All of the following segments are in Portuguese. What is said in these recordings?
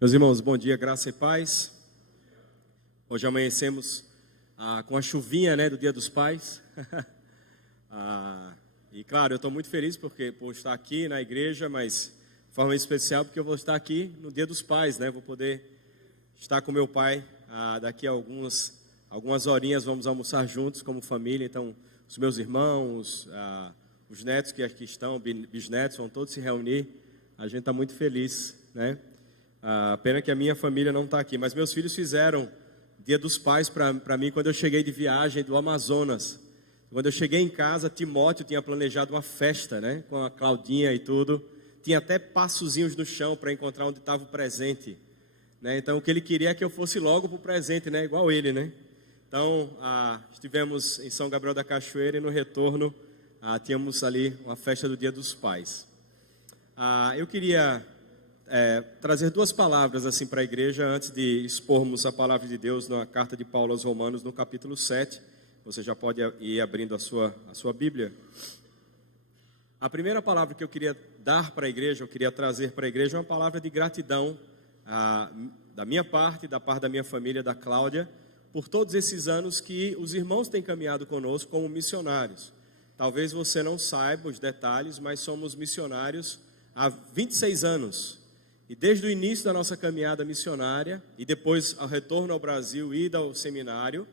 Meus irmãos, bom dia, graça e paz. Hoje amanhecemos com a chuvinha, do Dia dos Pais. E claro, eu estou muito feliz por estar aqui na igreja, mas de forma especial porque eu vou estar aqui no Dia dos Pais, Vou poder estar com meu pai daqui a algumas horinhas, vamos almoçar juntos como família. Então, os meus irmãos, os netos que aqui estão, bisnetos, vão todos se reunir. A gente está muito feliz, Pena que a minha família não está aqui, mas meus filhos fizeram Dia dos Pais para mim quando eu cheguei de viagem do Amazonas. Quando eu cheguei em casa, Timóteo tinha planejado uma festa, com a Claudinha e tudo. Tinha até passozinhos no chão para encontrar onde estava o presente, Então o que ele queria é que eu fosse logo para o presente, igual ele, Então estivemos em São Gabriel da Cachoeira e no retorno tínhamos ali uma festa do Dia dos Pais. Eu queria trazer duas palavras assim para a igreja antes de expormos a palavra de Deus na carta de Paulo aos Romanos, no capítulo 7. Você já pode ir abrindo a sua Bíblia. A primeira palavra que eu queria dar para a igreja, eu queria trazer para a igreja, é uma palavra de gratidão da minha parte, da parte da minha família, da Cláudia, por todos esses anos que os irmãos têm caminhado conosco como missionários. Talvez você não saiba os detalhes, mas somos missionários há 26 anos. E desde o início da nossa caminhada missionária, e depois ao retorno ao Brasil e ida ao seminário,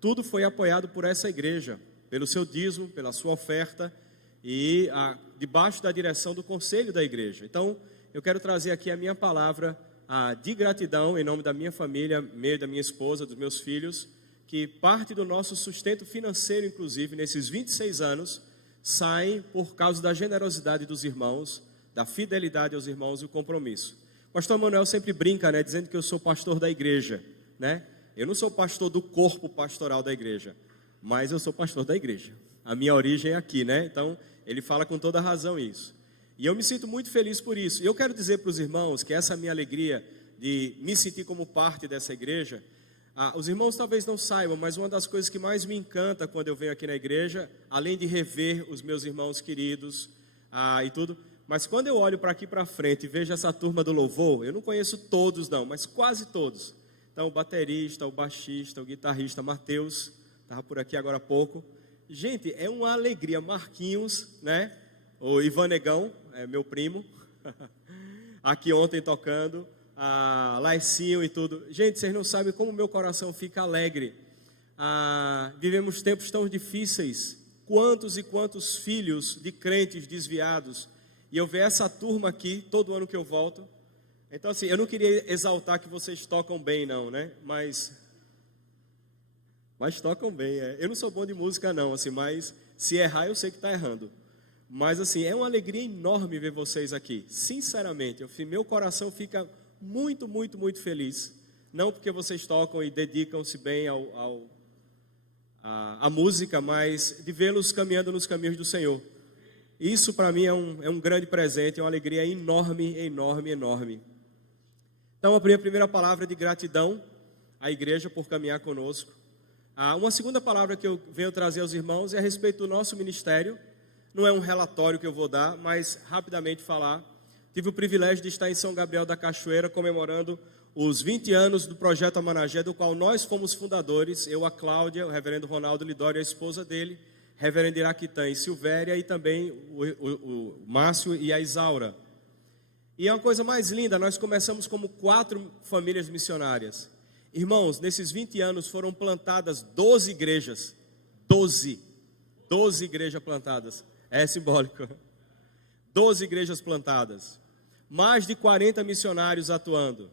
tudo foi apoiado por essa igreja, pelo seu dízimo, pela sua oferta, e debaixo da direção do conselho da igreja. Então, eu quero trazer aqui a minha palavra de gratidão, em nome da minha família, da minha esposa, dos meus filhos, que parte do nosso sustento financeiro, inclusive, nesses 26 anos, sai por causa da generosidade dos irmãos, da fidelidade aos irmãos e o compromisso. O pastor Manuel sempre brinca, dizendo que eu sou pastor da igreja, Eu não sou pastor do corpo pastoral da igreja, mas eu sou pastor da igreja. A minha origem é aqui, Então, ele fala com toda razão isso. E eu me sinto muito feliz por isso. E eu quero dizer para os irmãos que essa é a minha alegria de me sentir como parte dessa igreja. Os irmãos talvez não saibam, mas uma das coisas que mais me encanta quando eu venho aqui na igreja, além de rever os meus irmãos queridos e tudo, mas quando eu olho para aqui para frente e vejo essa turma do louvor, eu não conheço todos não, mas quase todos. Então o baterista, o baixista, o guitarrista Mateus, estava por aqui agora há pouco. Gente, é uma alegria. Marquinhos, o Ivan Negão, meu primo, aqui ontem tocando, Laicinho e tudo. Gente, vocês não sabem como meu coração fica alegre. Vivemos tempos tão difíceis, quantos e quantos filhos de crentes desviados. E eu vejo essa turma aqui, todo ano que eu volto. Então assim, eu não queria exaltar que vocês tocam bem não, Mas tocam bem, Eu não sou bom de música não, assim, mas se errar eu sei que está errando. Mas assim, é uma alegria enorme ver vocês aqui. Sinceramente, meu coração fica muito, muito, muito feliz. Não porque vocês tocam e dedicam-se bem à música, mas de vê-los caminhando nos caminhos do Senhor. Isso para mim é um grande presente, é uma alegria enorme, enorme, enorme. Então a primeira palavra de gratidão à igreja por caminhar conosco. Uma segunda palavra que eu venho trazer aos irmãos é a respeito do nosso ministério. Não é um relatório que eu vou dar, mas rapidamente falar. Tive o privilégio de estar em São Gabriel da Cachoeira comemorando os 20 anos do Projeto Amanagé, do qual nós fomos fundadores, eu, a Cláudia, o reverendo Ronaldo Lidório, a esposa dele, reverendo Iraquitã e Silvéria, e também o Márcio e a Isaura. E é uma coisa mais linda, nós começamos como 4 famílias missionárias. Irmãos, nesses 20 anos foram plantadas 12 igrejas. 12 igrejas plantadas. É simbólico. 12 igrejas plantadas. Mais de 40 missionários atuando.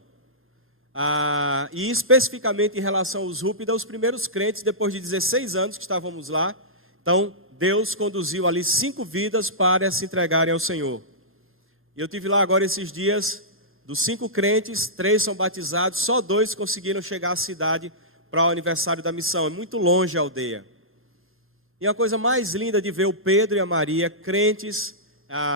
E especificamente em relação aos Rúpida, os primeiros crentes, depois de 16 anos que estávamos lá. Então, Deus conduziu ali 5 vidas para se entregarem ao Senhor. E eu estive lá agora esses dias, dos 5 crentes, 3 são batizados, só 2 conseguiram chegar à cidade para o aniversário da missão. É muito longe a aldeia. E a coisa mais linda de ver o Pedro e a Maria, crentes,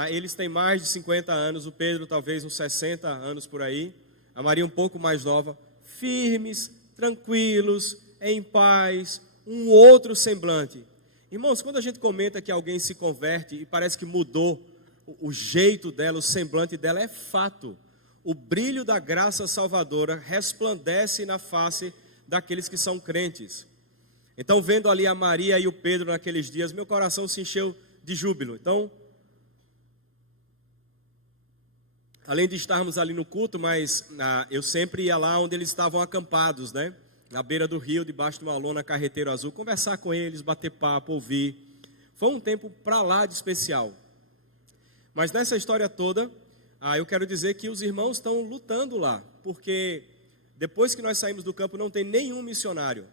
eles têm mais de 50 anos, o Pedro talvez uns 60 anos por aí, a Maria um pouco mais nova, firmes, tranquilos, em paz, um outro semblante. Irmãos, quando a gente comenta que alguém se converte e parece que mudou o jeito dela, o semblante dela, é fato. o brilho da graça salvadora resplandece na face daqueles que são crentes. Então, vendo ali a Maria e o Pedro naqueles dias, meu coração se encheu de júbilo. Então, além de estarmos ali no culto, mas eu sempre ia lá onde eles estavam acampados, né? Na beira do rio, debaixo de uma lona Carreteiro Azul, conversar com eles, bater papo, ouvir. Foi um tempo para lá de especial. Mas nessa história toda, eu quero dizer que os irmãos estão lutando lá, porque depois que nós saímos do campo não tem nenhum missionário.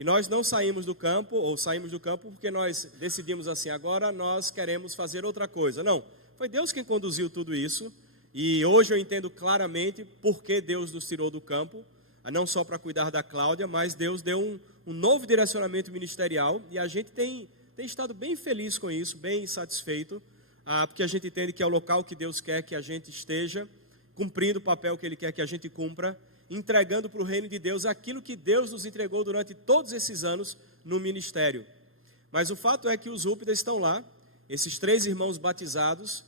E nós não saímos do campo, ou saímos do campo porque nós decidimos assim, agora nós queremos fazer outra coisa. Não, foi Deus quem conduziu tudo isso, e hoje eu entendo claramente por que Deus nos tirou do campo, não só para cuidar da Cláudia, mas Deus deu um novo direcionamento ministerial, e a gente tem estado bem feliz com isso, bem satisfeito, porque a gente entende que é o local que Deus quer que a gente esteja, cumprindo o papel que Ele quer que a gente cumpra, entregando para o reino de Deus aquilo que Deus nos entregou durante todos esses anos no ministério. Mas o fato é que os Rúpidas estão lá, esses 3 irmãos batizados,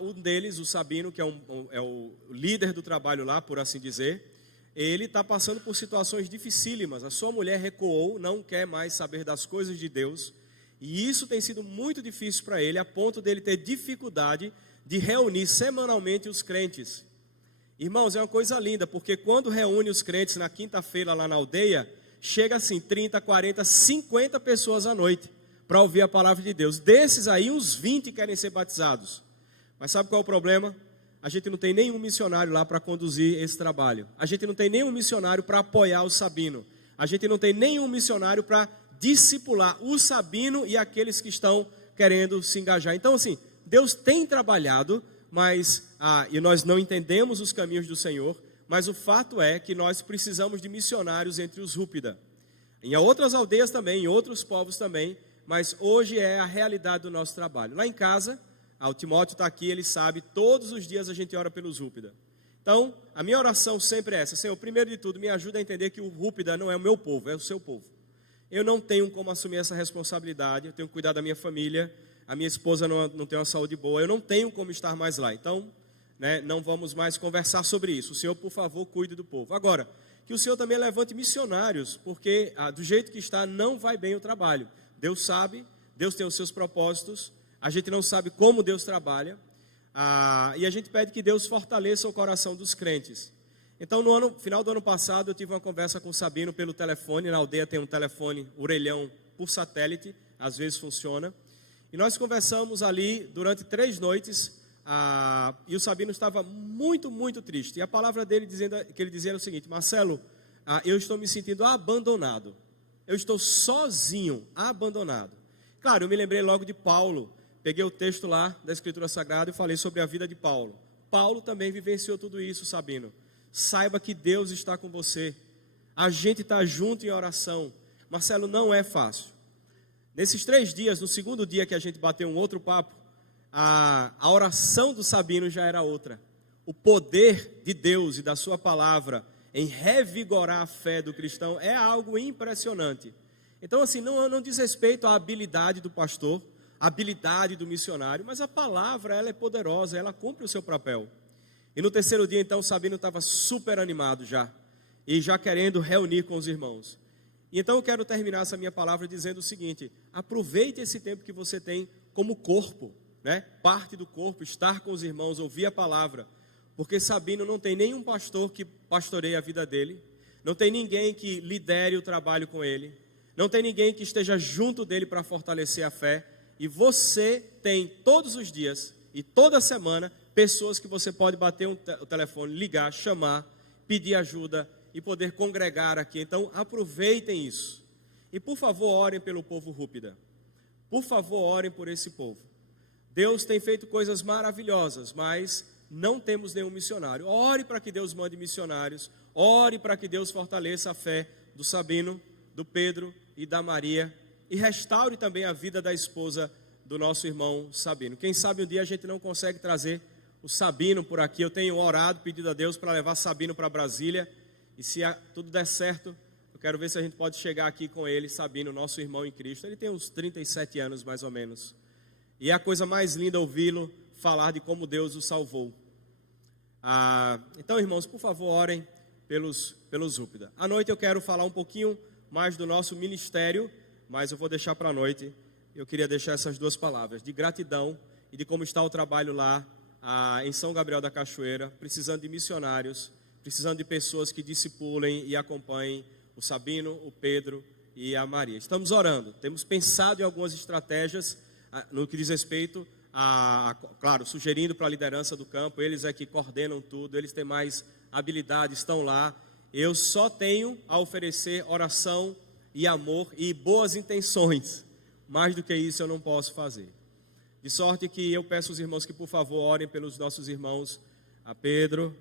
um deles, o Sabino, que é o líder do trabalho lá, por assim dizer, ele está passando por situações dificílimas. A sua mulher recuou, não quer mais saber das coisas de Deus, e isso tem sido muito difícil para ele, a ponto dele ter dificuldade de reunir semanalmente os crentes. Irmãos, é uma coisa linda, porque quando reúne os crentes na quinta-feira lá na aldeia, chega assim 30, 40, 50 pessoas à noite para ouvir a palavra de Deus. Desses aí, uns 20 querem ser batizados. Mas sabe qual é o problema? A gente não tem nenhum missionário lá para conduzir esse trabalho. A gente não tem nenhum missionário para apoiar o Sabino. A gente não tem nenhum missionário para discipular o Sabino e aqueles que estão querendo se engajar. Então, assim, Deus tem trabalhado, mas e nós não entendemos os caminhos do Senhor, mas o fato é que nós precisamos de missionários entre os Rúpida. Em outras aldeias também, em outros povos também, mas hoje é a realidade do nosso trabalho. Lá em casa, o Timóteo está aqui, ele sabe, todos os dias a gente ora pelos Rúpida. Então, a minha oração sempre é essa: Senhor, primeiro de tudo, me ajuda a entender que o Rúpida não é o meu povo, é o seu povo. Eu não tenho como assumir essa responsabilidade, eu tenho que cuidar da minha família, a minha esposa não tem uma saúde boa, eu não tenho como estar mais lá. Então, não vamos mais conversar sobre isso. O Senhor, por favor, cuide do povo. Agora, que o Senhor também levante missionários, porque do jeito que está, não vai bem o trabalho. Deus sabe, Deus tem os seus propósitos, a gente não sabe como Deus trabalha, e a gente pede que Deus fortaleça o coração dos crentes. Então, no final do ano passado, eu tive uma conversa com o Sabino pelo telefone. Na aldeia tem um telefone orelhão por satélite, às vezes funciona. E nós conversamos ali durante 3 noites, e o Sabino estava muito, muito triste. E a palavra dele que ele dizia era o seguinte: Marcelo, eu estou me sentindo abandonado. Eu estou sozinho, abandonado. Claro, eu me lembrei logo de Paulo. Peguei o texto lá da Escritura Sagrada e falei sobre a vida de Paulo. Paulo também vivenciou tudo isso, Sabino. Saiba que Deus está com você. A gente está junto em oração. Marcelo, não é fácil. Nesses 3 dias, no segundo dia que a gente bateu um outro papo, a oração do Sabino já era outra. O poder de Deus e da sua palavra em revigorar a fé do cristão é algo impressionante. Então, assim, não diz respeito à habilidade do pastor, à habilidade do missionário, mas a palavra, ela é poderosa, ela cumpre o seu papel. E no 3º dia, então, o Sabino estava super animado já, e já querendo reunir com os irmãos. E então eu quero terminar essa minha palavra dizendo o seguinte: aproveite esse tempo que você tem como corpo, parte do corpo, estar com os irmãos, ouvir a palavra, porque Sabino não tem nenhum pastor que pastoreie a vida dele, não tem ninguém que lidere o trabalho com ele, não tem ninguém que esteja junto dele para fortalecer a fé, e você tem todos os dias e toda semana pessoas que você pode bater o telefone, ligar, chamar, pedir ajuda e poder congregar aqui. Então aproveitem isso. E por favor, orem pelo povo Rúpida. Por favor, orem por esse povo. Deus tem feito coisas maravilhosas, mas não temos nenhum missionário. Ore para que Deus mande missionários. Ore para que Deus fortaleça a fé do Sabino, do Pedro e da Maria. E restaure também a vida da esposa do nosso irmão Sabino. Quem sabe um dia a gente não consegue trazer o Sabino por aqui. Eu tenho orado, pedido a Deus para levar Sabino para Brasília. E se tudo der certo, eu quero ver se a gente pode chegar aqui com ele, Sabino, nosso irmão em Cristo. Ele tem uns 37 anos mais ou menos. E é a coisa mais linda ouvi-lo falar de como Deus o salvou. Então, irmãos, por favor, orem pelos Zúpida. À noite eu quero falar um pouquinho mais do nosso ministério, mas eu vou deixar para a noite. Eu queria deixar essas duas palavras, de gratidão e de como está o trabalho lá em São Gabriel da Cachoeira, precisando de missionários, precisando de pessoas que discipulem e acompanhem o Sabino, o Pedro e a Maria. Estamos orando, temos pensado em algumas estratégias no que diz respeito claro, sugerindo para a liderança do campo, eles é que coordenam tudo, eles têm mais habilidade, estão lá. Eu só tenho a oferecer oração e amor e boas intenções. Mais do que isso eu não posso fazer. De sorte que eu peço aos irmãos que, por favor, orem pelos nossos irmãos, a Pedro,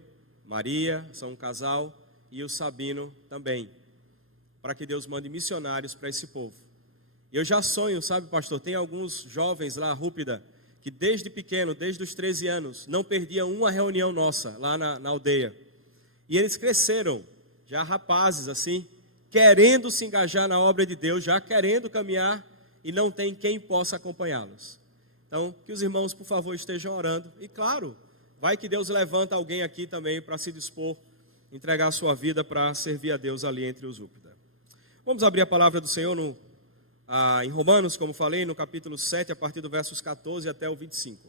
Maria, são um casal, e o Sabino também, para que Deus mande missionários para esse povo. Eu já sonho, sabe, pastor, tem alguns jovens lá, Rúpida, que desde pequeno, desde os 13 anos, não perdiam uma reunião nossa lá na aldeia. E eles cresceram, já rapazes assim, querendo se engajar na obra de Deus, já querendo caminhar, e não tem quem possa acompanhá-los. Então, que os irmãos, por favor, estejam orando. E claro, vai que Deus levanta alguém aqui também para se dispor, entregar a sua vida para servir a Deus ali entre os Zúpida. Vamos abrir a palavra do Senhor em Romanos, como falei, no capítulo 7, a partir do versos 14 até o 25.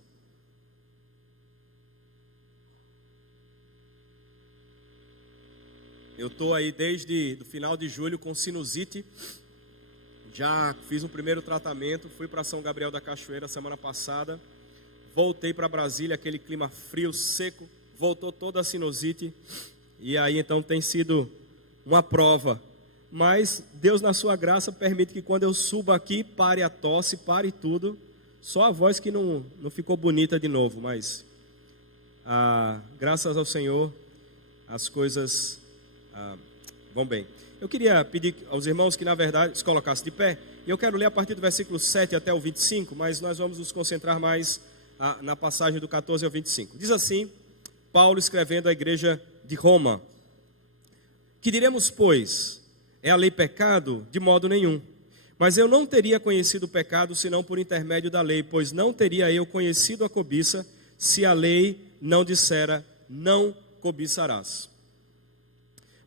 Eu estou aí desde o final de julho com sinusite. Já fiz um primeiro tratamento, fui para São Gabriel da Cachoeira semana passada. Voltei para Brasília, aquele clima frio, seco. Voltou toda a sinusite. E aí então tem sido uma prova. Mas Deus, na sua graça, permite que quando eu suba aqui, pare a tosse, pare tudo. Só a voz que não ficou bonita de novo, mas graças ao Senhor, as coisas vão bem. Eu queria pedir aos irmãos que, na verdade, se colocassem de pé. E eu quero ler a partir do versículo 7 até o 25, mas nós vamos nos concentrar mais na passagem do 14 ao 25. Diz assim, Paulo escrevendo à igreja de Roma: que diremos, pois? É a lei pecado? De modo nenhum. Mas eu não teria conhecido o pecado senão por intermédio da lei, pois não teria eu conhecido a cobiça se a lei não dissera, não cobiçarás.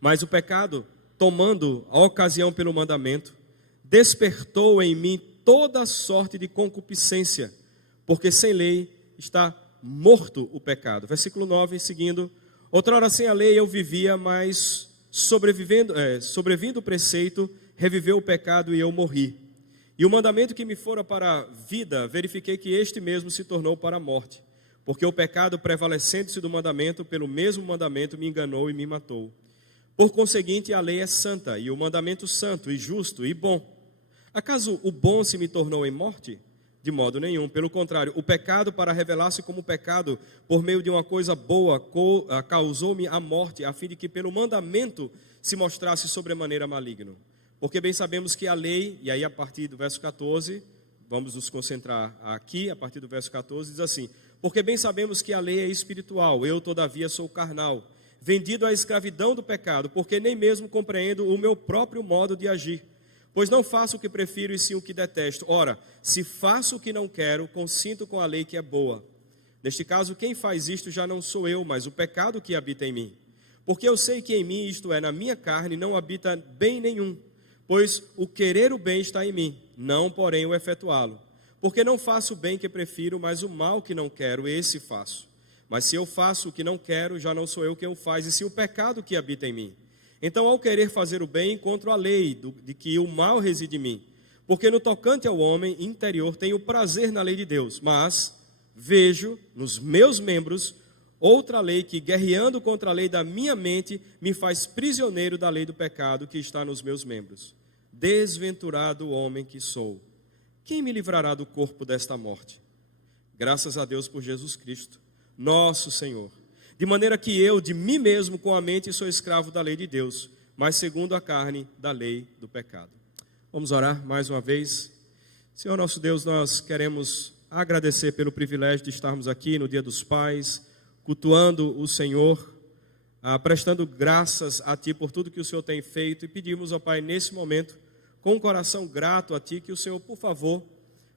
Mas o pecado, tomando a ocasião pelo mandamento, despertou em mim toda sorte de concupiscência, porque sem lei está morto o pecado. Versículo 9, seguindo: outrora sem a lei eu vivia, mas sobrevindo o preceito, reviveu o pecado e eu morri. E o mandamento que me fora para a vida, verifiquei que este mesmo se tornou para a morte, porque o pecado, prevalecendo-se do mandamento, pelo mesmo mandamento me enganou e me matou. Por conseguinte, a lei é santa, e o mandamento santo, e justo, e bom. Acaso o bom se me tornou em morte? De modo nenhum. Pelo contrário, o pecado, para revelar-se como pecado, por meio de uma coisa boa, causou-me a morte, a fim de que pelo mandamento se mostrasse sobremaneira maligno. Porque bem sabemos que a lei, e aí a partir do verso 14, vamos nos concentrar aqui, a partir do verso 14, diz assim: porque bem sabemos que a lei é espiritual, eu todavia sou carnal, vendido à escravidão do pecado, porque nem mesmo compreendo o meu próprio modo de agir. Pois não faço o que prefiro e sim o que detesto. Ora, se faço o que não quero, consinto com a lei que é boa. Neste caso, quem faz isto já não sou eu, mas o pecado que habita em mim. Porque eu sei que em mim, isto é, na minha carne, não habita bem nenhum. Pois o querer o bem está em mim, não, porém, o efetuá-lo. Porque não faço o bem que prefiro, mas o mal que não quero, esse faço. Mas se eu faço o que não quero, já não sou eu quem o faz, e sim o pecado que habita em mim. Então, ao querer fazer o bem, encontro a lei de que o mal reside em mim. Porque no tocante ao homem interior tenho prazer na lei de Deus, mas vejo nos meus membros outra lei que, guerreando contra a lei da minha mente, me faz prisioneiro da lei do pecado que está nos meus membros. Desventurado homem que sou, quem me livrará do corpo desta morte? Graças a Deus por Jesus Cristo, nosso Senhor. De maneira que eu, de mim mesmo, com a mente, sou escravo da lei de Deus, mas segundo a carne, da lei do pecado. Vamos orar mais uma vez. Senhor nosso Deus, nós queremos agradecer pelo privilégio de estarmos aqui no Dia dos Pais, cultuando o Senhor, prestando graças a Ti por tudo que o Senhor tem feito, e pedimos, ó Pai, nesse momento, com um coração grato a Ti, que o Senhor, por favor,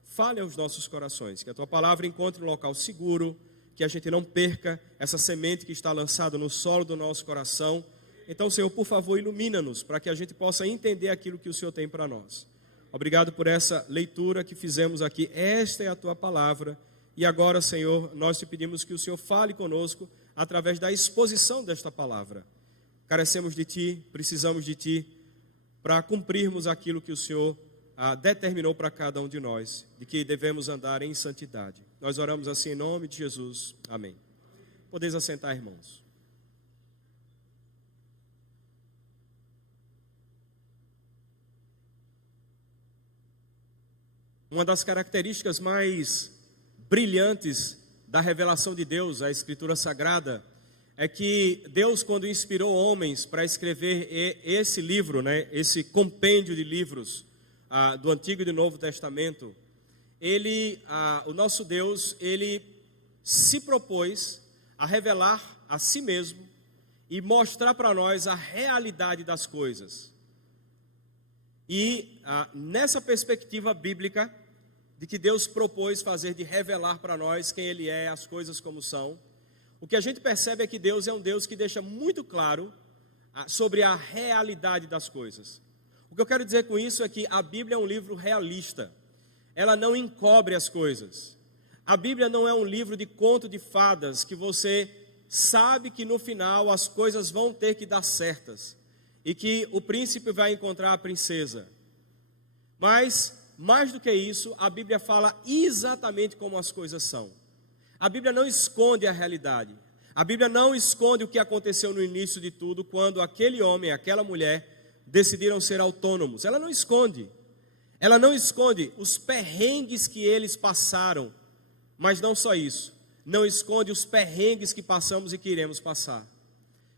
fale aos nossos corações, que a Tua palavra encontre um local seguro, que a gente não perca essa semente que está lançada no solo do nosso coração. Então, Senhor, por favor, ilumina-nos para que a gente possa entender aquilo que o Senhor tem para nós. Obrigado por essa leitura que fizemos aqui. Esta é a Tua palavra. E agora, Senhor, nós te pedimos que o Senhor fale conosco através da exposição desta palavra. Carecemos de Ti, precisamos de Ti para cumprirmos aquilo que o Senhor determinou para cada um de nós, de que devemos andar em santidade. Nós oramos assim em nome de Jesus. Amém. Podeis assentar, irmãos. Uma das características mais brilhantes da revelação de Deus, a Escritura Sagrada, é que Deus, quando inspirou homens para escrever esse livro, né, esse compêndio de livros do Antigo e do Novo Testamento, o nosso Deus, ele se propôs a revelar a si mesmo e mostrar para nós a realidade das coisas. E nessa perspectiva bíblica, de que Deus propôs fazer, de revelar para nós quem Ele é, as coisas como são, o que a gente percebe é que Deus é um Deus que deixa muito claro sobre a realidade das coisas. O que eu quero dizer com isso é que a Bíblia é um livro realista. Ela não encobre as coisas. A Bíblia não é um livro de conto de fadas que você sabe que no final as coisas vão ter que dar certas e que o príncipe vai encontrar a princesa. Mas, mais do que isso, a Bíblia fala exatamente como as coisas são. A Bíblia não esconde a realidade. A Bíblia não esconde o que aconteceu no início de tudo, quando aquele homem, aquela mulher decidiram ser autônomos. Ela não esconde. Ela não esconde os perrengues que eles passaram, mas não só isso. Não esconde os perrengues que passamos e que iremos passar.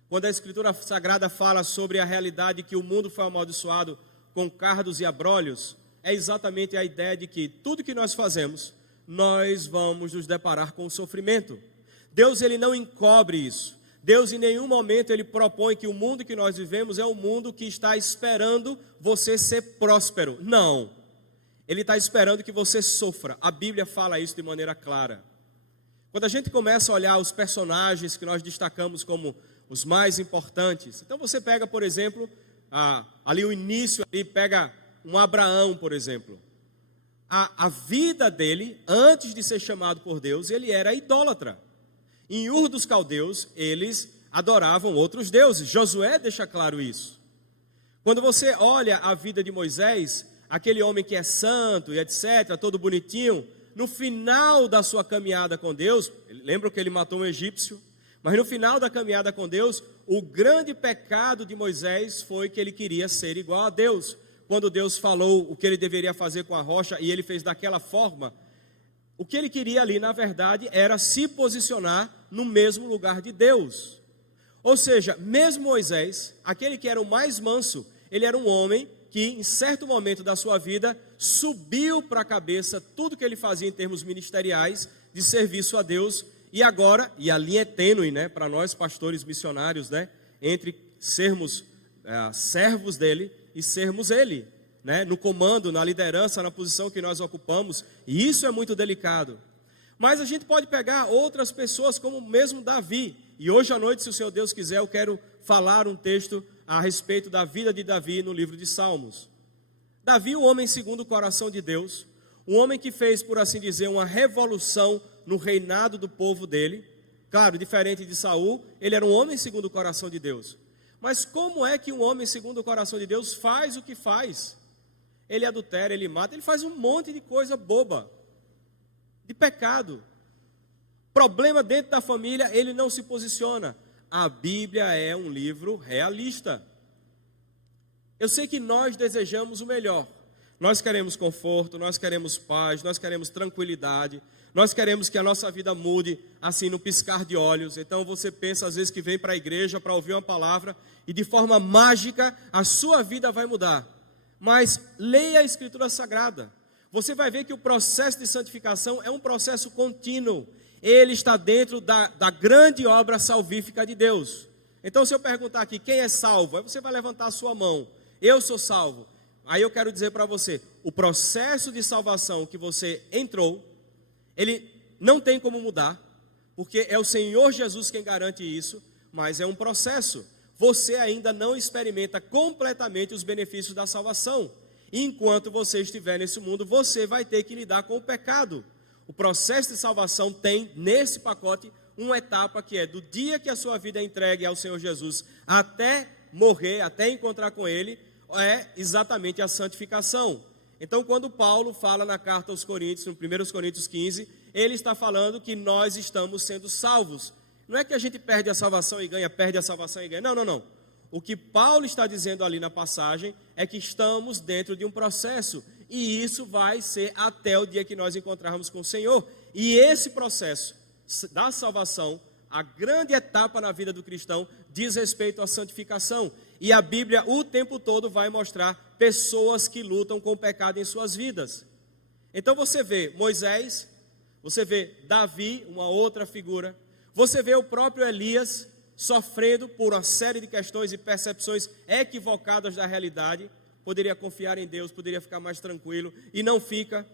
Quando a Escritura Sagrada fala sobre a realidade que o mundo foi amaldiçoado com cardos e abrolhos, é exatamente a ideia de que tudo que nós fazemos, nós vamos nos deparar com o sofrimento. Deus, ele não encobre isso. Deus, em nenhum momento, ele propõe que o mundo que nós vivemos é um mundo que está esperando você ser próspero. Não. Ele está esperando que você sofra. A Bíblia fala isso de maneira clara. Quando a gente começa a olhar os personagens que nós destacamos como os mais importantes, então você pega, por exemplo, ali o início, ali pega um Abraão, por exemplo. A vida dele, antes de ser chamado por Deus, ele era idólatra. Em Ur dos Caldeus, eles adoravam outros deuses. Josué deixa claro isso. Quando você olha a vida de Moisés, aquele homem que é santo e etc., todo bonitinho, no final da sua caminhada com Deus, lembram que ele matou um egípcio, mas no final da caminhada com Deus, o grande pecado de Moisés foi que ele queria ser igual a Deus. Quando Deus falou o que ele deveria fazer com a rocha e ele fez daquela forma, o que ele queria ali, na verdade, era se posicionar no mesmo lugar de Deus. Ou seja, mesmo Moisés, aquele que era o mais manso, ele era um homem que, em certo momento da sua vida, subiu para a cabeça tudo que ele fazia em termos ministeriais, de serviço a Deus, e agora, e a linha é tênue, né, para nós pastores missionários, né, entre sermos servos dele e sermos ele, né, no comando, na liderança, na posição que nós ocupamos, e isso é muito delicado. Mas a gente pode pegar outras pessoas, como mesmo Davi, e hoje à noite, se o Senhor Deus quiser, eu quero falar um texto a respeito da vida de Davi no livro de Salmos. Davi, um homem segundo o coração de Deus, um homem que fez, por assim dizer, uma revolução no reinado do povo dele. Claro, diferente de Saul, ele era um homem segundo o coração de Deus. Mas como é que um homem segundo o coração de Deus faz o que faz? Ele adultera, ele mata, ele faz um monte de coisa boba, de pecado. Problema dentro da família, ele não se posiciona. A Bíblia é um livro realista. Eu sei que nós desejamos o melhor. Nós queremos conforto, nós queremos paz, nós queremos tranquilidade, nós queremos que a nossa vida mude assim no piscar de olhos. Então você pensa às vezes que vem para a igreja para ouvir uma palavra e de forma mágica a sua vida vai mudar. Mas leia a Escritura Sagrada. Você vai ver que o processo de santificação é um processo contínuo. Ele está dentro da grande obra salvífica de Deus. Então se eu perguntar aqui quem é salvo, aí você vai levantar a sua mão. Eu sou salvo. Aí eu quero dizer para você, o processo de salvação que você entrou, ele não tem como mudar, porque é o Senhor Jesus quem garante isso, mas é um processo. Você ainda não experimenta completamente os benefícios da salvação. Enquanto você estiver nesse mundo, você vai ter que lidar com o pecado. O processo de salvação tem, nesse pacote, uma etapa que é do dia que a sua vida é entregue ao Senhor Jesus até morrer, até encontrar com Ele, é exatamente a santificação. Então, quando Paulo fala na carta aos Coríntios, no 1 Coríntios 15, ele está falando que nós estamos sendo salvos. Não é que a gente perde a salvação e ganha, perde a salvação e ganha. Não, não, não. O que Paulo está dizendo ali na passagem é que estamos dentro de um processo. E isso vai ser até o dia que nós encontrarmos com o Senhor. E esse processo da salvação, a grande etapa na vida do cristão, diz respeito à santificação. E a Bíblia o tempo todo vai mostrar pessoas que lutam com o pecado em suas vidas. Então você vê Moisés, você vê Davi, uma outra figura, você vê o próprio Elias sofrendo por uma série de questões e percepções equivocadas da realidade. Poderia confiar em Deus, poderia ficar mais tranquilo, e não fica.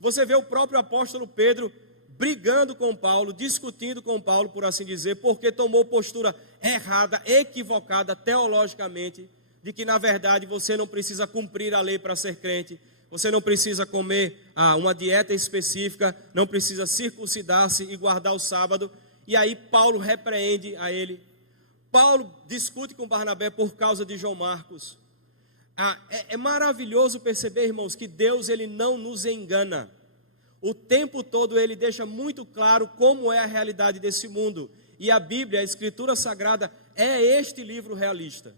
Você vê o próprio apóstolo Pedro brigando com Paulo, discutindo com Paulo, por assim dizer, porque tomou postura errada, equivocada teologicamente, de que na verdade você não precisa cumprir a lei para ser crente, você não precisa comer uma dieta específica, não precisa circuncidar-se e guardar o sábado. E aí Paulo repreende a ele. Paulo discute com Barnabé por causa de João Marcos. É maravilhoso perceber, irmãos, que Deus ele não nos engana. O tempo todo ele deixa muito claro como é a realidade desse mundo. E a Bíblia, a Escritura Sagrada, é este livro realista.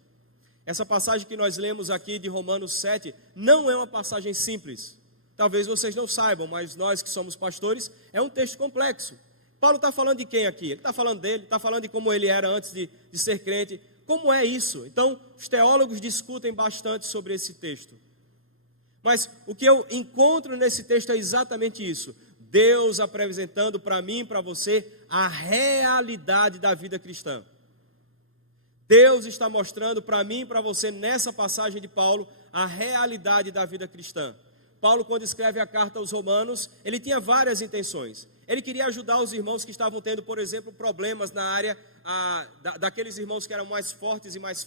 Essa passagem que nós lemos aqui de Romanos 7 não é uma passagem simples. Talvez vocês não saibam, mas nós que somos pastores, é um texto complexo. Paulo está falando de quem aqui? Ele está falando dele, está falando de como ele era antes de ser crente. Como é isso? Então, os teólogos discutem bastante sobre esse texto. Mas o que eu encontro nesse texto é exatamente isso. Deus apresentando para mim e para você a realidade da vida cristã. Deus está mostrando para mim e para você nessa passagem de Paulo a realidade da vida cristã. Paulo, quando escreve a carta aos Romanos, ele tinha várias intenções. Ele queria ajudar os irmãos que estavam tendo, por exemplo, problemas na área daqueles irmãos que eram mais fortes e mais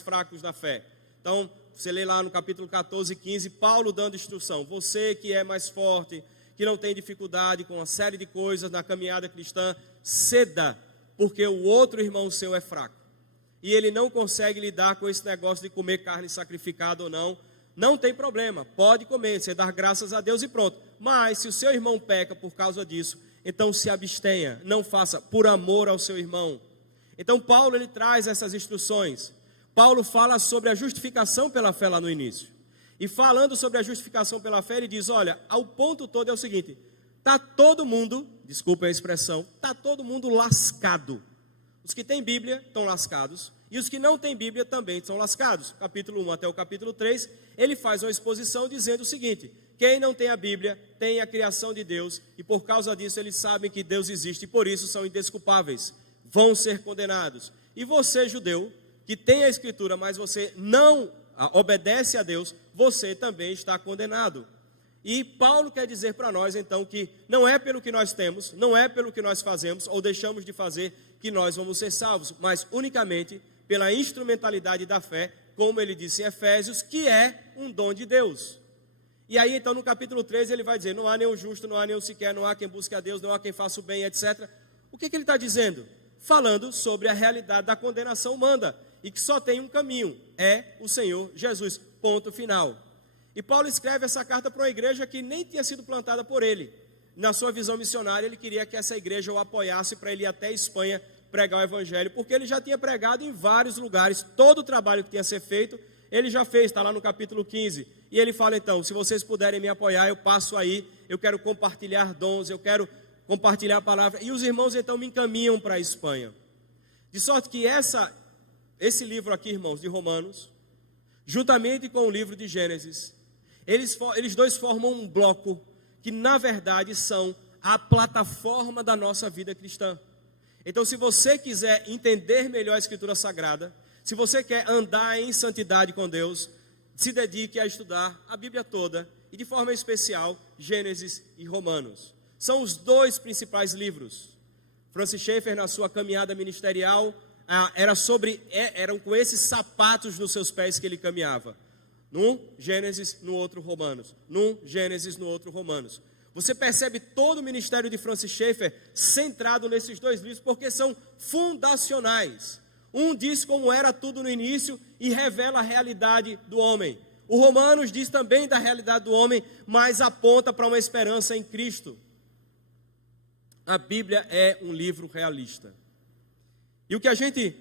fracos na fé. Então, você lê lá no capítulo 14 e 15, Paulo dando instrução. Você que é mais forte, que não tem dificuldade com uma série de coisas na caminhada cristã, ceda, porque o outro irmão seu é fraco. E ele não consegue lidar com esse negócio de comer carne sacrificada ou não. Não tem problema, pode comer, você dá graças a Deus e pronto. Mas se o seu irmão peca por causa disso, então se abstenha, não faça por amor ao seu irmão. Então Paulo ele traz essas instruções. Paulo fala sobre a justificação pela fé lá no início. E falando sobre a justificação pela fé, ele diz, olha, ao ponto todo é o seguinte, está todo mundo, desculpa a expressão, está todo mundo lascado. Os que têm Bíblia estão lascados, e os que não têm Bíblia também estão lascados. Capítulo 1 até o capítulo 3, ele faz uma exposição dizendo o seguinte, quem não tem a Bíblia tem a criação de Deus, e por causa disso eles sabem que Deus existe, e por isso são indesculpáveis, vão ser condenados. E você, judeu, que tem a Escritura, mas você não obedece a Deus, você também está condenado. E Paulo quer dizer para nós, então, que não é pelo que nós temos, não é pelo que nós fazemos ou deixamos de fazer que nós vamos ser salvos, mas unicamente pela instrumentalidade da fé, como ele disse em Efésios, que é um dom de Deus. E aí, então, no capítulo 13, ele vai dizer, não há nenhum justo, não há nenhum sequer, não há quem busque a Deus, não há quem faça o bem, etc. O que ele está dizendo? Falando sobre a realidade da condenação humana, e que só tem um caminho, é o Senhor Jesus, ponto final. E Paulo escreve essa carta para uma igreja que nem tinha sido plantada por ele. Na sua visão missionária, ele queria que essa igreja o apoiasse para ele ir até a Espanha pregar o evangelho, porque ele já tinha pregado em vários lugares, todo o trabalho que tinha a ser feito, ele já fez, está lá no capítulo 15. E ele fala então, se vocês puderem me apoiar, eu passo aí, eu quero compartilhar dons, eu quero compartilhar a palavra. E os irmãos então me encaminham para a Espanha. De sorte que esse livro aqui, irmãos, de Romanos, juntamente com o livro de Gênesis, eles dois formam um bloco que na verdade são a plataforma da nossa vida cristã. Então, se você quiser entender melhor a Escritura Sagrada, se você quer andar em santidade com Deus, se dedique a estudar a Bíblia toda e de forma especial Gênesis e Romanos. São os dois principais livros. Francis Schaeffer, na sua caminhada ministerial, eram com esses sapatos nos seus pés que ele caminhava. Num Gênesis, no outro Romanos. Num Gênesis, no outro Romanos. Você percebe todo o ministério de Francis Schaeffer centrado nesses dois livros, porque são fundacionais. Um diz como era tudo no início e revela a realidade do homem. O Romanos diz também da realidade do homem, mas aponta para uma esperança em Cristo. A Bíblia é um livro realista. E o que a gente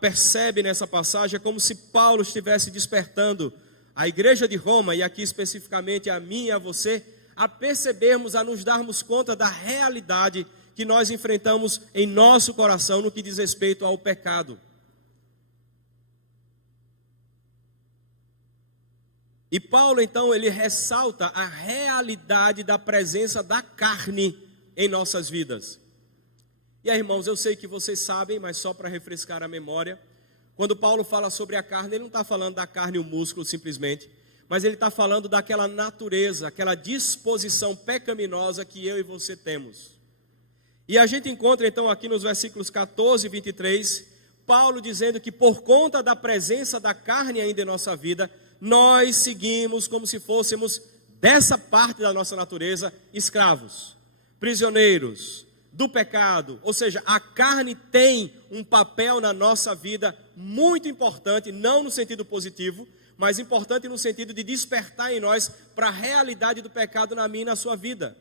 percebe nessa passagem é como se Paulo estivesse despertando a igreja de Roma, e aqui especificamente a mim e a você, a percebermos, a nos darmos conta da realidade que nós enfrentamos em nosso coração no que diz respeito ao pecado. E Paulo, então, ele ressalta a realidade da presença da carne em nossas vidas. E aí, irmãos, eu sei que vocês sabem, mas só para refrescar a memória, quando Paulo fala sobre a carne, ele não está falando da carne e o músculo simplesmente, mas ele está falando daquela natureza, aquela disposição pecaminosa que eu e você temos. E a gente encontra então aqui nos versículos 14 e 23, Paulo dizendo que por conta da presença da carne ainda em nossa vida, nós seguimos como se fôssemos dessa parte da nossa natureza escravos, prisioneiros do pecado. Ou seja, a carne tem um papel na nossa vida muito importante, não no sentido positivo, mas importante no sentido de despertar em nós para a realidade do pecado na minha e na sua vida.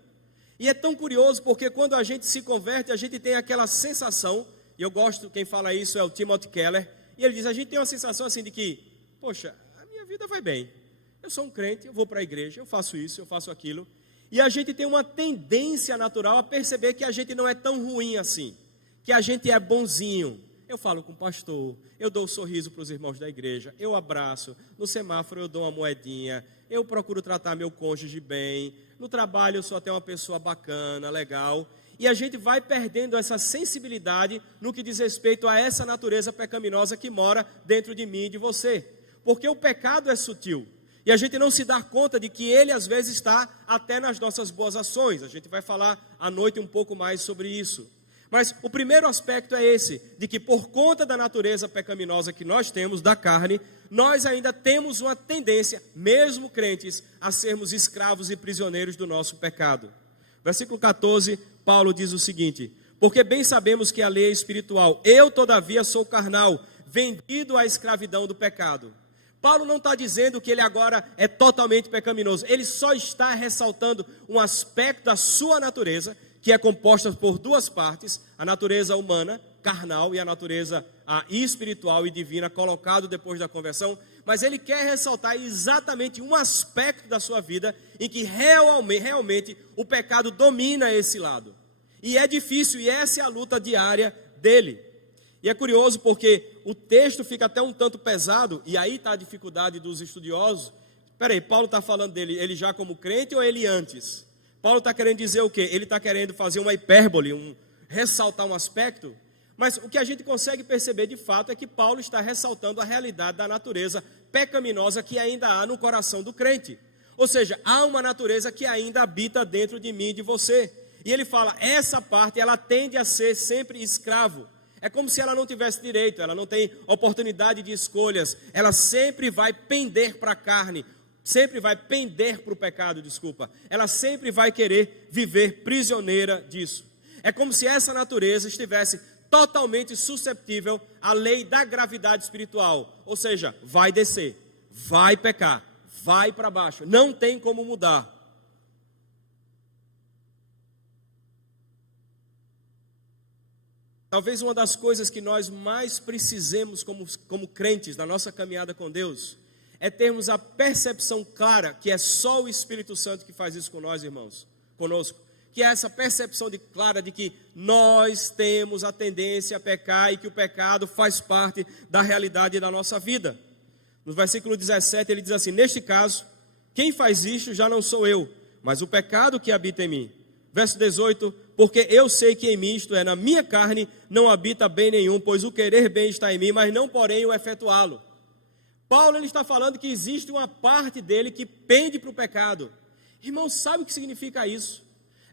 E é tão curioso porque quando a gente se converte, a gente tem aquela sensação, e eu gosto, quem fala isso é o Timothy Keller, e ele diz, a gente tem uma sensação assim de que, poxa, a minha vida vai bem, eu sou um crente, eu vou para a igreja, eu faço isso, eu faço aquilo, e a gente tem uma tendência natural a perceber que a gente não é tão ruim assim, que a gente é bonzinho. Eu falo com o pastor, eu dou um sorriso para os irmãos da igreja, eu abraço, no semáforo eu dou uma moedinha, eu procuro tratar meu cônjuge bem, no trabalho eu sou até uma pessoa bacana, legal, e a gente vai perdendo essa sensibilidade no que diz respeito a essa natureza pecaminosa que mora dentro de mim e de você, porque o pecado é sutil, e a gente não se dá conta de que ele às vezes está até nas nossas boas ações. A gente vai falar à noite um pouco mais sobre isso. Mas o primeiro aspecto é esse, de que por conta da natureza pecaminosa que nós temos, da carne, nós ainda temos uma tendência, mesmo crentes, a sermos escravos e prisioneiros do nosso pecado. Versículo 14, Paulo diz o seguinte, porque bem sabemos que a lei é espiritual, eu todavia sou carnal, vendido à escravidão do pecado. Paulo não está dizendo que ele agora é totalmente pecaminoso, ele só está ressaltando um aspecto da sua natureza, que é composta por duas partes, a natureza humana, carnal, e a natureza espiritual e divina, colocado depois da conversão, mas ele quer ressaltar exatamente um aspecto da sua vida, em que realmente o pecado domina esse lado, e é difícil, e essa é a luta diária dele. E é curioso porque o texto fica até um tanto pesado, e aí está a dificuldade dos estudiosos. Espera aí, Paulo está falando dele, ele já como crente ou ele antes? Paulo está querendo dizer o quê? Ele está querendo fazer uma hipérbole, ressaltar um aspecto, mas o que a gente consegue perceber de fato é que Paulo está ressaltando a realidade da natureza pecaminosa que ainda há no coração do crente. Ou seja, há uma natureza que ainda habita dentro de mim e de você. E ele fala, essa parte ela tende a ser sempre escravo. É como se ela não tivesse direito, ela não tem oportunidade de escolhas, ela sempre vai pender para a carne, sempre vai pender para o pecado, ela sempre vai querer viver prisioneira disso. É como se essa natureza estivesse totalmente susceptível à lei da gravidade espiritual, ou seja, vai descer, vai pecar, vai para baixo, não tem como mudar. Talvez uma das coisas que nós mais precisemos como crentes na nossa caminhada com Deus é termos a percepção clara que é só o Espírito Santo que faz isso com nós, irmãos, conosco, que é essa percepção clara de que nós temos a tendência a pecar e que o pecado faz parte da realidade da nossa vida. No versículo 17 ele diz assim, neste caso, quem faz isto já não sou eu, mas o pecado que habita em mim. Verso 18, porque eu sei que em mim, isto é, na minha carne, não habita bem nenhum, pois o querer bem está em mim, mas não porém o efetuá-lo. Paulo ele está falando que existe uma parte dele que pende para o pecado. Irmão, sabe o que significa isso?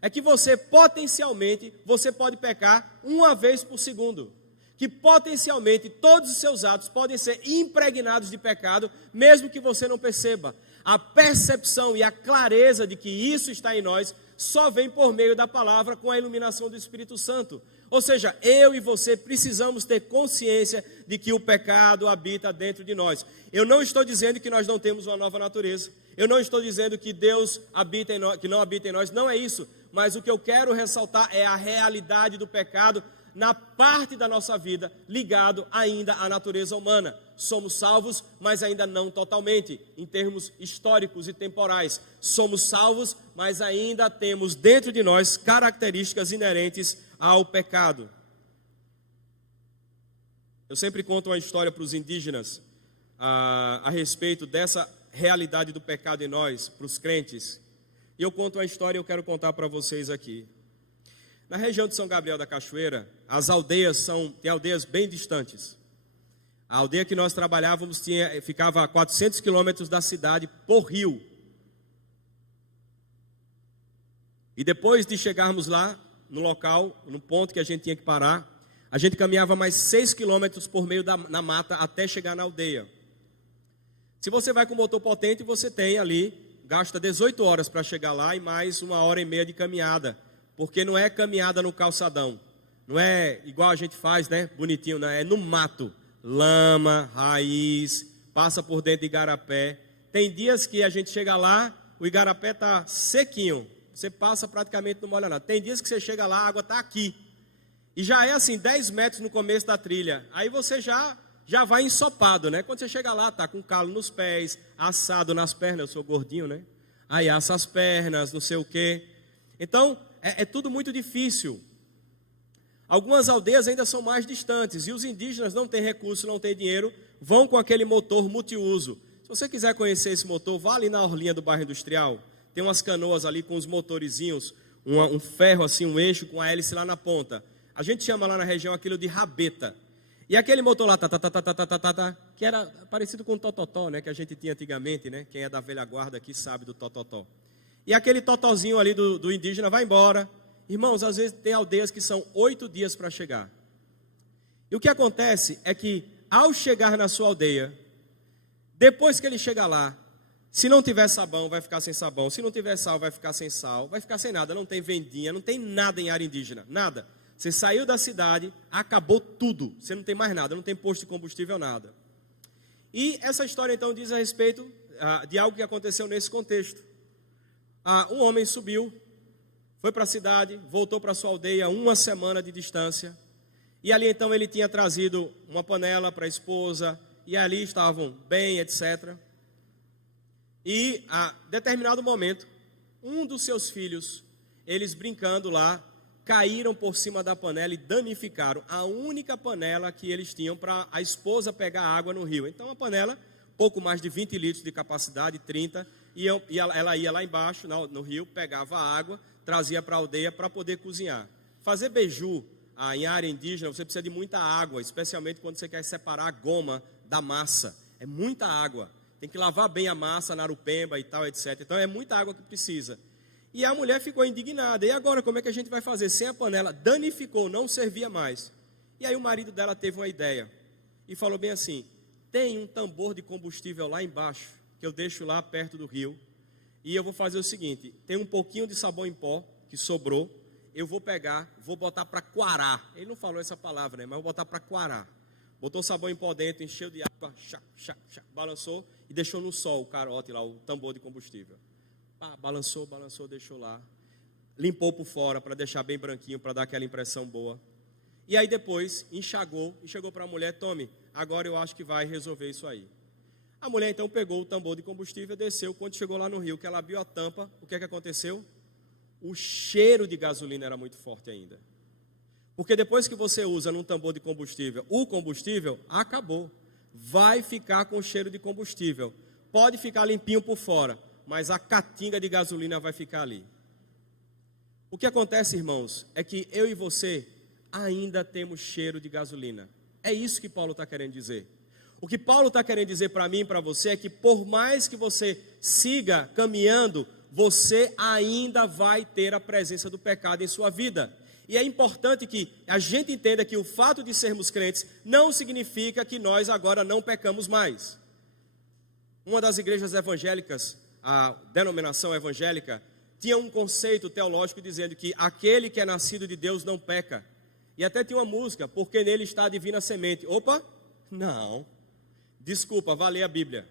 é que você potencialmente, você pode pecar uma vez por segundo. Que potencialmente todos os seus atos podem ser impregnados de pecado, mesmo que você não perceba. A percepção e a clareza de que isso está em nós só vem por meio da palavra com a iluminação do Espírito Santo. Ou seja, eu e você precisamos ter consciência de que o pecado habita dentro de nós. Eu não estou dizendo que nós não temos uma nova natureza. Eu não estou dizendo que Deus habita em nós, que não habita em nós. Não é isso. Mas o que eu quero ressaltar é a realidade do pecado na parte da nossa vida ligado ainda à natureza humana. Somos salvos, mas ainda não totalmente, em termos históricos e temporais. Somos salvos, mas ainda temos dentro de nós características inerentes ao pecado. Eu sempre conto uma história para os indígenas a respeito dessa realidade do pecado em nós, para os crentes. E eu conto uma história e eu quero contar para vocês aqui. Na região de São Gabriel da Cachoeira, as aldeias tem aldeias bem distantes. A aldeia que nós trabalhávamos ficava a 400 quilômetros da cidade por rio. E depois de chegarmos lá, no local, no ponto que a gente tinha que parar, a gente caminhava mais 6 quilômetros por meio na mata até chegar na aldeia. Se você vai com motor potente, você tem ali, gasta 18 horas para chegar lá e mais 1h30 de caminhada. Porque não é caminhada no calçadão, não é igual a gente faz, né, bonitinho, não, é no mato, lama, raiz, passa por dentro de igarapé. Tem dias que a gente chega lá, o igarapé está sequinho, você passa praticamente não molha nada. Tem dias que você chega lá, a água está aqui, e já é assim, 10 metros no começo da trilha, aí você já vai ensopado, né, quando você chega lá, está com calo nos pés, assado nas pernas, eu sou gordinho, né, aí assa as pernas, não sei o quê. Então, é tudo muito difícil. Algumas aldeias ainda são mais distantes e os indígenas não têm recurso, não têm dinheiro, vão com aquele motor multiuso. Se você quiser conhecer esse motor, vá ali na orlinha do bairro Industrial. Tem umas canoas ali com os motorizinhos, um ferro assim, um eixo com a hélice lá na ponta. A gente chama lá na região aquilo de rabeta. E aquele motor lá, que era parecido com o tototó, né, que a gente tinha antigamente, né? Quem é da velha guarda aqui sabe do tototó. E aquele totozinho ali do indígena vai embora. Irmãos, às vezes tem aldeias que são 8 dias para chegar. E o que acontece é que, ao chegar na sua aldeia, depois que ele chega lá, se não tiver sabão, vai ficar sem sabão. Se não tiver sal, vai ficar sem sal. Vai ficar sem nada, não tem vendinha, não tem nada em área indígena, nada. Você saiu da cidade, acabou tudo. Você não tem mais nada, não tem posto de combustível, nada. E essa história então diz a respeito de algo que aconteceu nesse contexto. Um homem subiu, foi para a cidade, voltou para sua aldeia 1 semana de distância. E ali então ele tinha trazido uma panela para a esposa, e ali estavam bem, etc. E a determinado momento, um dos seus filhos, eles brincando lá, caíram por cima da panela e danificaram a única panela que eles tinham para a esposa pegar água no rio. Então a panela, pouco mais de 20 litros de capacidade, 30, e ela ia lá embaixo, no rio, pegava a água, trazia para a aldeia para poder cozinhar. Fazer beiju em área indígena, você precisa de muita água, especialmente quando você quer separar a goma da massa. É muita água, tem que lavar bem a massa na arupemba e tal, etc. Então é muita água que precisa. E a mulher ficou indignada. E agora, como é que a gente vai fazer? Sem a panela, danificou, não servia mais. E aí o marido dela teve uma ideia e falou bem assim: tem um tambor de combustível lá embaixo, que eu deixo lá perto do rio, e eu vou fazer o seguinte: tem um pouquinho de sabão em pó que sobrou, eu vou pegar, vou botar para coarar. Ele não falou essa palavra, né? Mas eu vou botar para coarar. Botou sabão em pó dentro, encheu de água, balançou e deixou no sol o carote lá, o tambor de combustível. Balançou, deixou lá. Limpou por fora para deixar bem branquinho, para dar aquela impressão boa. E aí depois enxagou e chegou para a mulher: tome, agora eu acho que vai resolver isso aí. A mulher então pegou o tambor de combustível, desceu. Quando chegou lá no rio, que ela abriu a tampa, o que é que aconteceu? O cheiro de gasolina era muito forte ainda. Porque depois que você usa num tambor de combustível, o combustível acabou. Vai ficar com cheiro de combustível. Pode ficar limpinho por fora, mas a catinga de gasolina vai ficar ali. O que acontece, irmãos, é que eu e você ainda temos cheiro de gasolina. É isso que Paulo está querendo dizer. O que Paulo está querendo dizer para mim e para você é que por mais que você siga caminhando você ainda vai ter a presença do pecado em sua vida. E é importante que a gente entenda que o fato de sermos crentes não significa que nós agora não pecamos mais. Uma das igrejas evangélicas, a denominação evangélica, tinha um conceito teológico dizendo que aquele que é nascido de Deus não peca. E até tinha uma música, porque nele está a divina semente. Opa, não, desculpa, vá ler a Bíblia.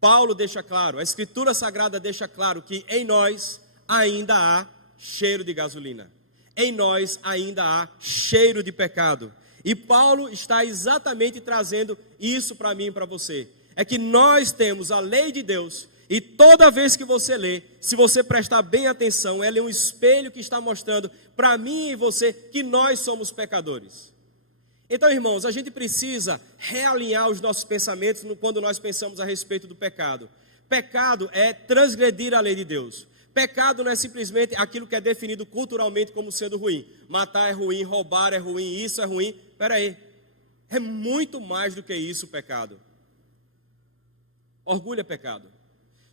Paulo deixa claro, a Escritura Sagrada deixa claro que em nós ainda há cheiro de gasolina. Em nós ainda há cheiro de pecado. E Paulo está exatamente trazendo isso para mim e para você. É que nós temos a lei de Deus, e toda vez que você lê, se você prestar bem atenção, ela é um espelho que está mostrando para mim e você que nós somos pecadores. Então, irmãos, a gente precisa realinhar os nossos pensamentos quando nós pensamos a respeito do pecado. Pecado é transgredir a lei de Deus. Pecado não é simplesmente aquilo que é definido culturalmente como sendo ruim. Matar é ruim, roubar é ruim, isso é ruim. Espera aí, é muito mais do que isso o pecado. Orgulho é pecado.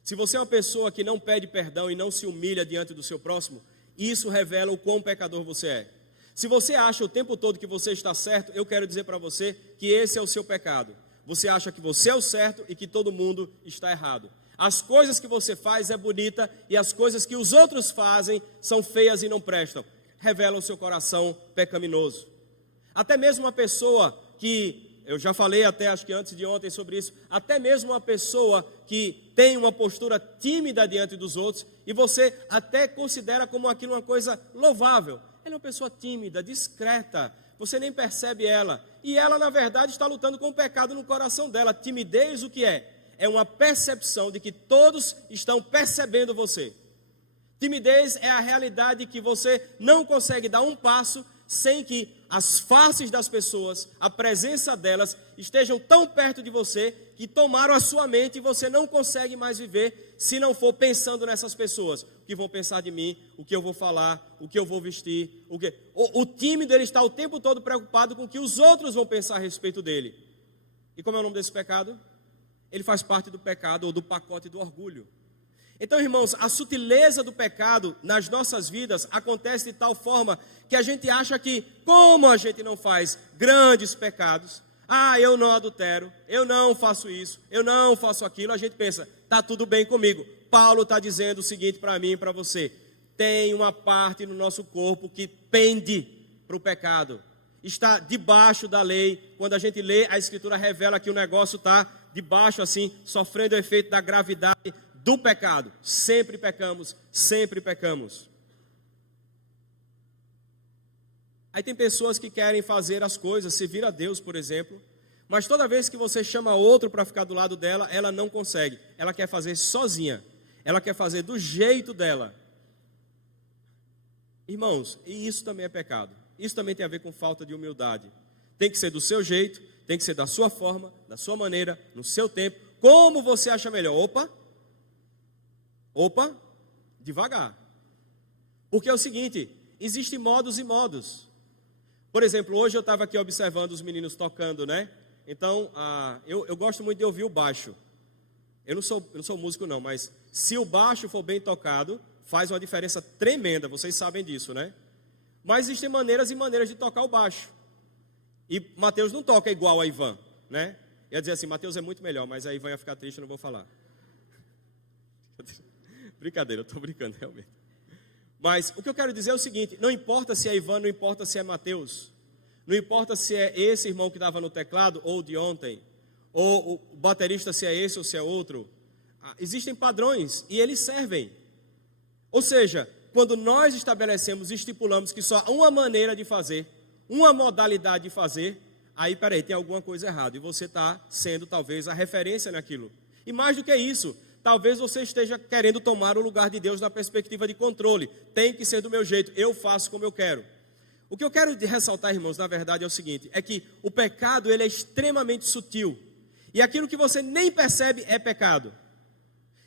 Se você é uma pessoa que não pede perdão e não se humilha diante do seu próximo, isso revela o quão pecador você é. Se você acha o tempo todo que você está certo, eu quero dizer para você que esse é o seu pecado. Você acha que você é o certo e que todo mundo está errado. As coisas que você faz é bonita e as coisas que os outros fazem são feias e não prestam. Revela o seu coração pecaminoso. Até mesmo uma pessoa que, eu já falei até acho que antes de ontem sobre isso, até mesmo uma pessoa que tem uma postura tímida diante dos outros e você até considera como aquilo uma coisa louvável. Ela é uma pessoa tímida, discreta, você nem percebe ela. E ela, na verdade, está lutando com o pecado no coração dela. Timidez, o que é? É uma percepção de que todos estão percebendo você. Timidez é a realidade que você não consegue dar um passo sem que as faces das pessoas, a presença delas, estejam tão perto de você que tomaram a sua mente e você não consegue mais viver se não for pensando nessas pessoas. O que vão pensar de mim, o que eu vou falar, o que eu vou vestir. O tímido, ele está o tempo todo preocupado com o que os outros vão pensar a respeito dele. E como é o nome desse pecado? Ele faz parte do pecado ou do pacote do orgulho. Então, irmãos, a sutileza do pecado nas nossas vidas acontece de tal forma que a gente acha que, como a gente não faz grandes pecados, eu não adultero, eu não faço isso, eu não faço aquilo, a gente pensa, está tudo bem comigo. Paulo está dizendo o seguinte para mim e para você: tem uma parte no nosso corpo que pende para o pecado, está debaixo da lei. Quando a gente lê, a Escritura revela que o negócio está debaixo assim, sofrendo o efeito da gravidade do pecado. Sempre pecamos, sempre pecamos. Aí tem pessoas que querem fazer as coisas, servir a Deus, por exemplo, mas toda vez que você chama outro para ficar do lado dela, ela não consegue. Ela quer fazer sozinha, ela quer fazer do jeito dela. Irmãos, e isso também é pecado. Isso também tem a ver com falta de humildade. Tem que ser do seu jeito, tem que ser da sua forma, da sua maneira, no seu tempo, como você acha melhor. Opa, devagar. Porque é o seguinte, existem modos e modos. Por exemplo, hoje eu estava aqui observando os meninos tocando, né? Então, eu gosto muito de ouvir o baixo. Eu não sou músico não, mas se o baixo for bem tocado, faz uma diferença tremenda, vocês sabem disso, né? Mas existem maneiras e maneiras de tocar o baixo. E Mateus não toca igual a Ivan, né? Ia dizer assim, Mateus é muito melhor, mas a Ivan ia ficar triste, eu não vou falar. Brincadeira, eu estou brincando realmente. Mas o que eu quero dizer é o seguinte, não importa se é Ivan, não importa se é Mateus, não importa se é esse irmão que estava no teclado, ou de ontem, ou o baterista se é esse ou se é outro, existem padrões e eles servem. Ou seja, quando nós estabelecemos e estipulamos que só há uma maneira de fazer, uma modalidade de fazer, aí peraí, tem alguma coisa errada, e você está sendo talvez a referência naquilo. E mais do que isso, talvez você esteja querendo tomar o lugar de Deus na perspectiva de controle. Tem que ser do meu jeito, eu faço como eu quero. O que eu quero ressaltar, irmãos, na verdade é o seguinte, é que o pecado ele é extremamente sutil. E aquilo que você nem percebe é pecado.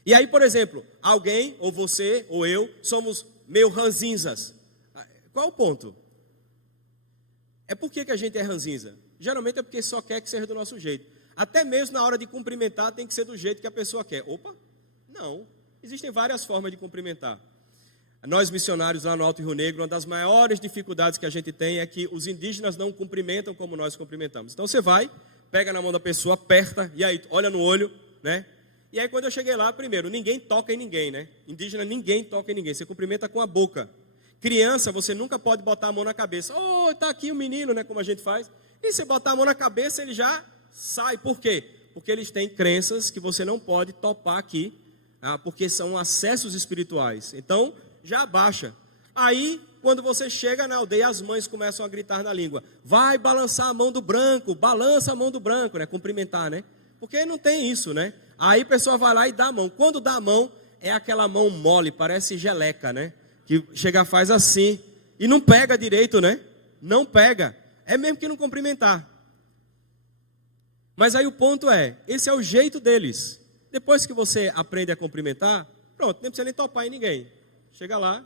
E aí, por exemplo, alguém, ou você, ou eu, somos meio ranzinzas. Qual o ponto? É por que a gente é ranzinza? Geralmente é porque só quer que seja do nosso jeito. Até mesmo na hora de cumprimentar tem que ser do jeito que a pessoa quer. Opa, não, Existem várias formas de cumprimentar. Nós missionários lá no Alto Rio Negro, uma das maiores dificuldades que a gente tem é que os indígenas não cumprimentam como nós cumprimentamos. Então você vai, pega na mão da pessoa, aperta, e aí olha no olho, né? E aí quando eu cheguei lá, primeiro, ninguém toca em ninguém, né? Indígena, ninguém toca em ninguém, você cumprimenta com a boca. Criança, você nunca pode botar a mão na cabeça. Oh, tá aqui o menino, né? Como a gente faz. E você botar a mão na cabeça, ele já sai. Por quê? Porque eles têm crenças que você não pode topar aqui, porque são acessos espirituais. Então, já abaixa. Aí, quando você chega na aldeia, as mães começam a gritar na língua. Vai balançar a mão do branco, balança a mão do branco, né? Cumprimentar, né? Porque não tem isso, né? Aí a pessoa vai lá e dá a mão. Quando dá a mão, é aquela mão mole, parece geleca, né? Que chega, faz assim, e não pega direito, né? Não pega. É mesmo que não cumprimentar. Mas aí o ponto é, esse é o jeito deles. Depois que você aprende a cumprimentar, pronto, nem precisa nem topar em ninguém. Chega lá,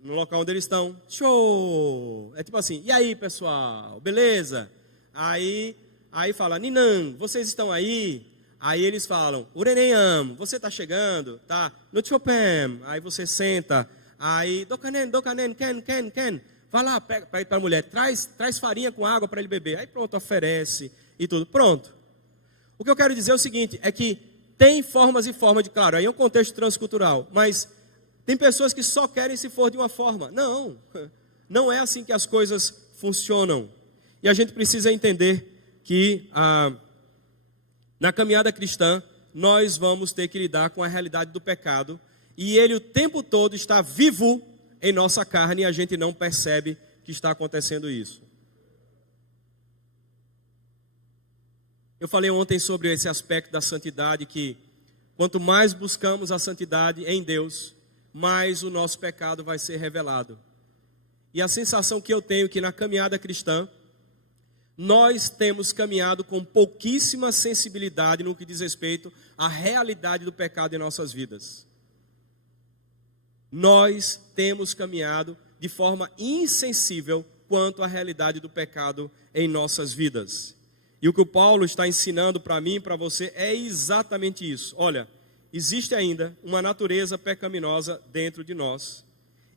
no local onde eles estão, show! É tipo assim, e aí pessoal, beleza? Aí fala, Ninan, vocês estão aí? Aí eles falam, Ureneyam, você está chegando? Tá, no Chopem. Aí você senta, aí, Dokanen, Ken. Vai lá, pega para a mulher, traz farinha com água para ele beber. Aí pronto, oferece e tudo, pronto. O que eu quero dizer é o seguinte, é que tem formas e formas de, claro, aí é um contexto transcultural, mas tem pessoas que só querem se for de uma forma. Não é assim que as coisas funcionam. E a gente precisa entender que na caminhada cristã, nós vamos ter que lidar com a realidade do pecado, e ele o tempo todo está vivo em nossa carne, e a gente não percebe que está acontecendo isso. Eu falei ontem sobre esse aspecto da santidade, que quanto mais buscamos a santidade em Deus, mais o nosso pecado vai ser revelado. E a sensação que eu tenho é que na caminhada cristã, nós temos caminhado com pouquíssima sensibilidade no que diz respeito à realidade do pecado em nossas vidas. Nós temos caminhado de forma insensível quanto à realidade do pecado em nossas vidas. E o que o Paulo está ensinando para mim e para você é exatamente isso. Olha, existe ainda uma natureza pecaminosa dentro de nós.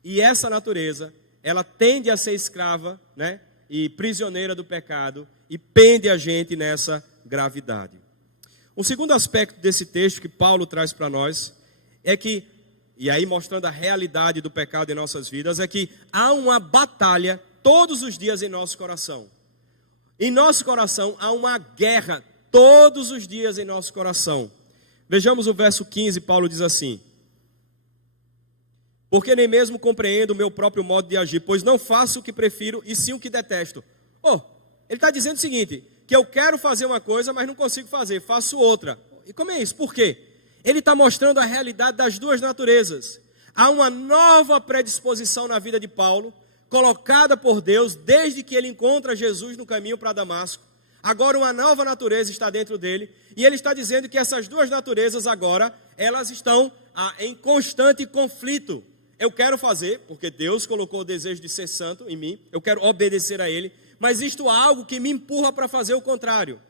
E essa natureza, ela tende a ser escrava, né? E prisioneira do pecado, e pende a gente nessa gravidade. Um segundo aspecto desse texto que Paulo traz para nós é que, e aí mostrando a realidade do pecado em nossas vidas, é que há uma batalha todos os dias em nosso coração. Em nosso coração há uma guerra todos os dias em nosso coração. Vejamos o verso 15, Paulo diz assim: porque nem mesmo compreendo o meu próprio modo de agir, pois não faço o que prefiro e sim o que detesto. Ele está dizendo o seguinte, que eu quero fazer uma coisa, mas não consigo fazer, faço outra. E como é isso? Por quê? Ele está mostrando a realidade das duas naturezas. Há uma nova predisposição na vida de Paulo, colocada por Deus, desde que ele encontra Jesus no caminho para Damasco. Agora uma nova natureza está dentro dele, e ele está dizendo que essas duas naturezas agora, elas estão em constante conflito. Eu quero fazer, porque Deus colocou o desejo de ser santo em mim, eu quero obedecer a Ele, mas isto é algo que me empurra para fazer o contrário.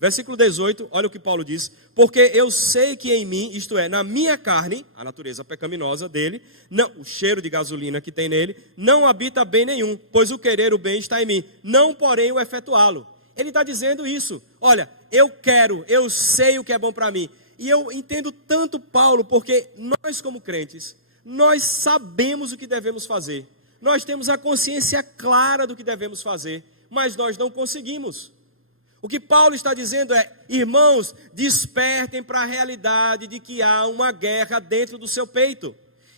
Versículo 18, olha o que Paulo diz: porque eu sei que em mim, isto é, na minha carne, a natureza pecaminosa dele, não, o cheiro de gasolina que tem nele, não habita bem nenhum, pois o querer o bem está em mim, não porém o efetuá-lo. Ele está dizendo isso, olha, eu quero, eu sei o que é bom para mim. E eu entendo tanto Paulo, porque nós como crentes, nós sabemos o que devemos fazer. Nós temos a consciência clara do que devemos fazer, mas nós não conseguimos. O que Paulo está dizendo é: irmãos, despertem para a realidade de que há uma guerra dentro do seu peito.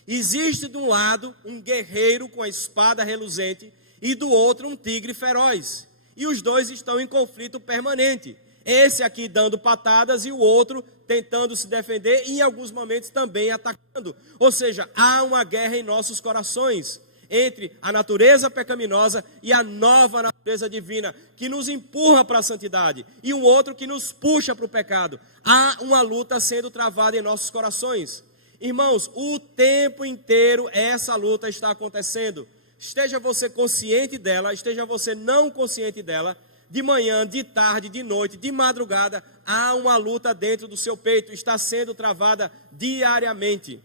Existe de um lado um guerreiro com a espada reluzente e do outro um tigre feroz. E os dois estão em conflito permanente. Esse aqui dando patadas e o outro tentando se defender e em alguns momentos também atacando. Ou seja, há uma guerra em nossos corações entre a natureza pecaminosa e a nova natureza divina, que nos empurra para a santidade, e um outro que nos puxa para o pecado. Há uma luta sendo travada em nossos corações. Irmãos, o tempo inteiro essa luta está acontecendo. Esteja você consciente dela, esteja você não consciente dela, de manhã, de tarde, de noite, de madrugada, há uma luta dentro do seu peito, está sendo travada diariamente.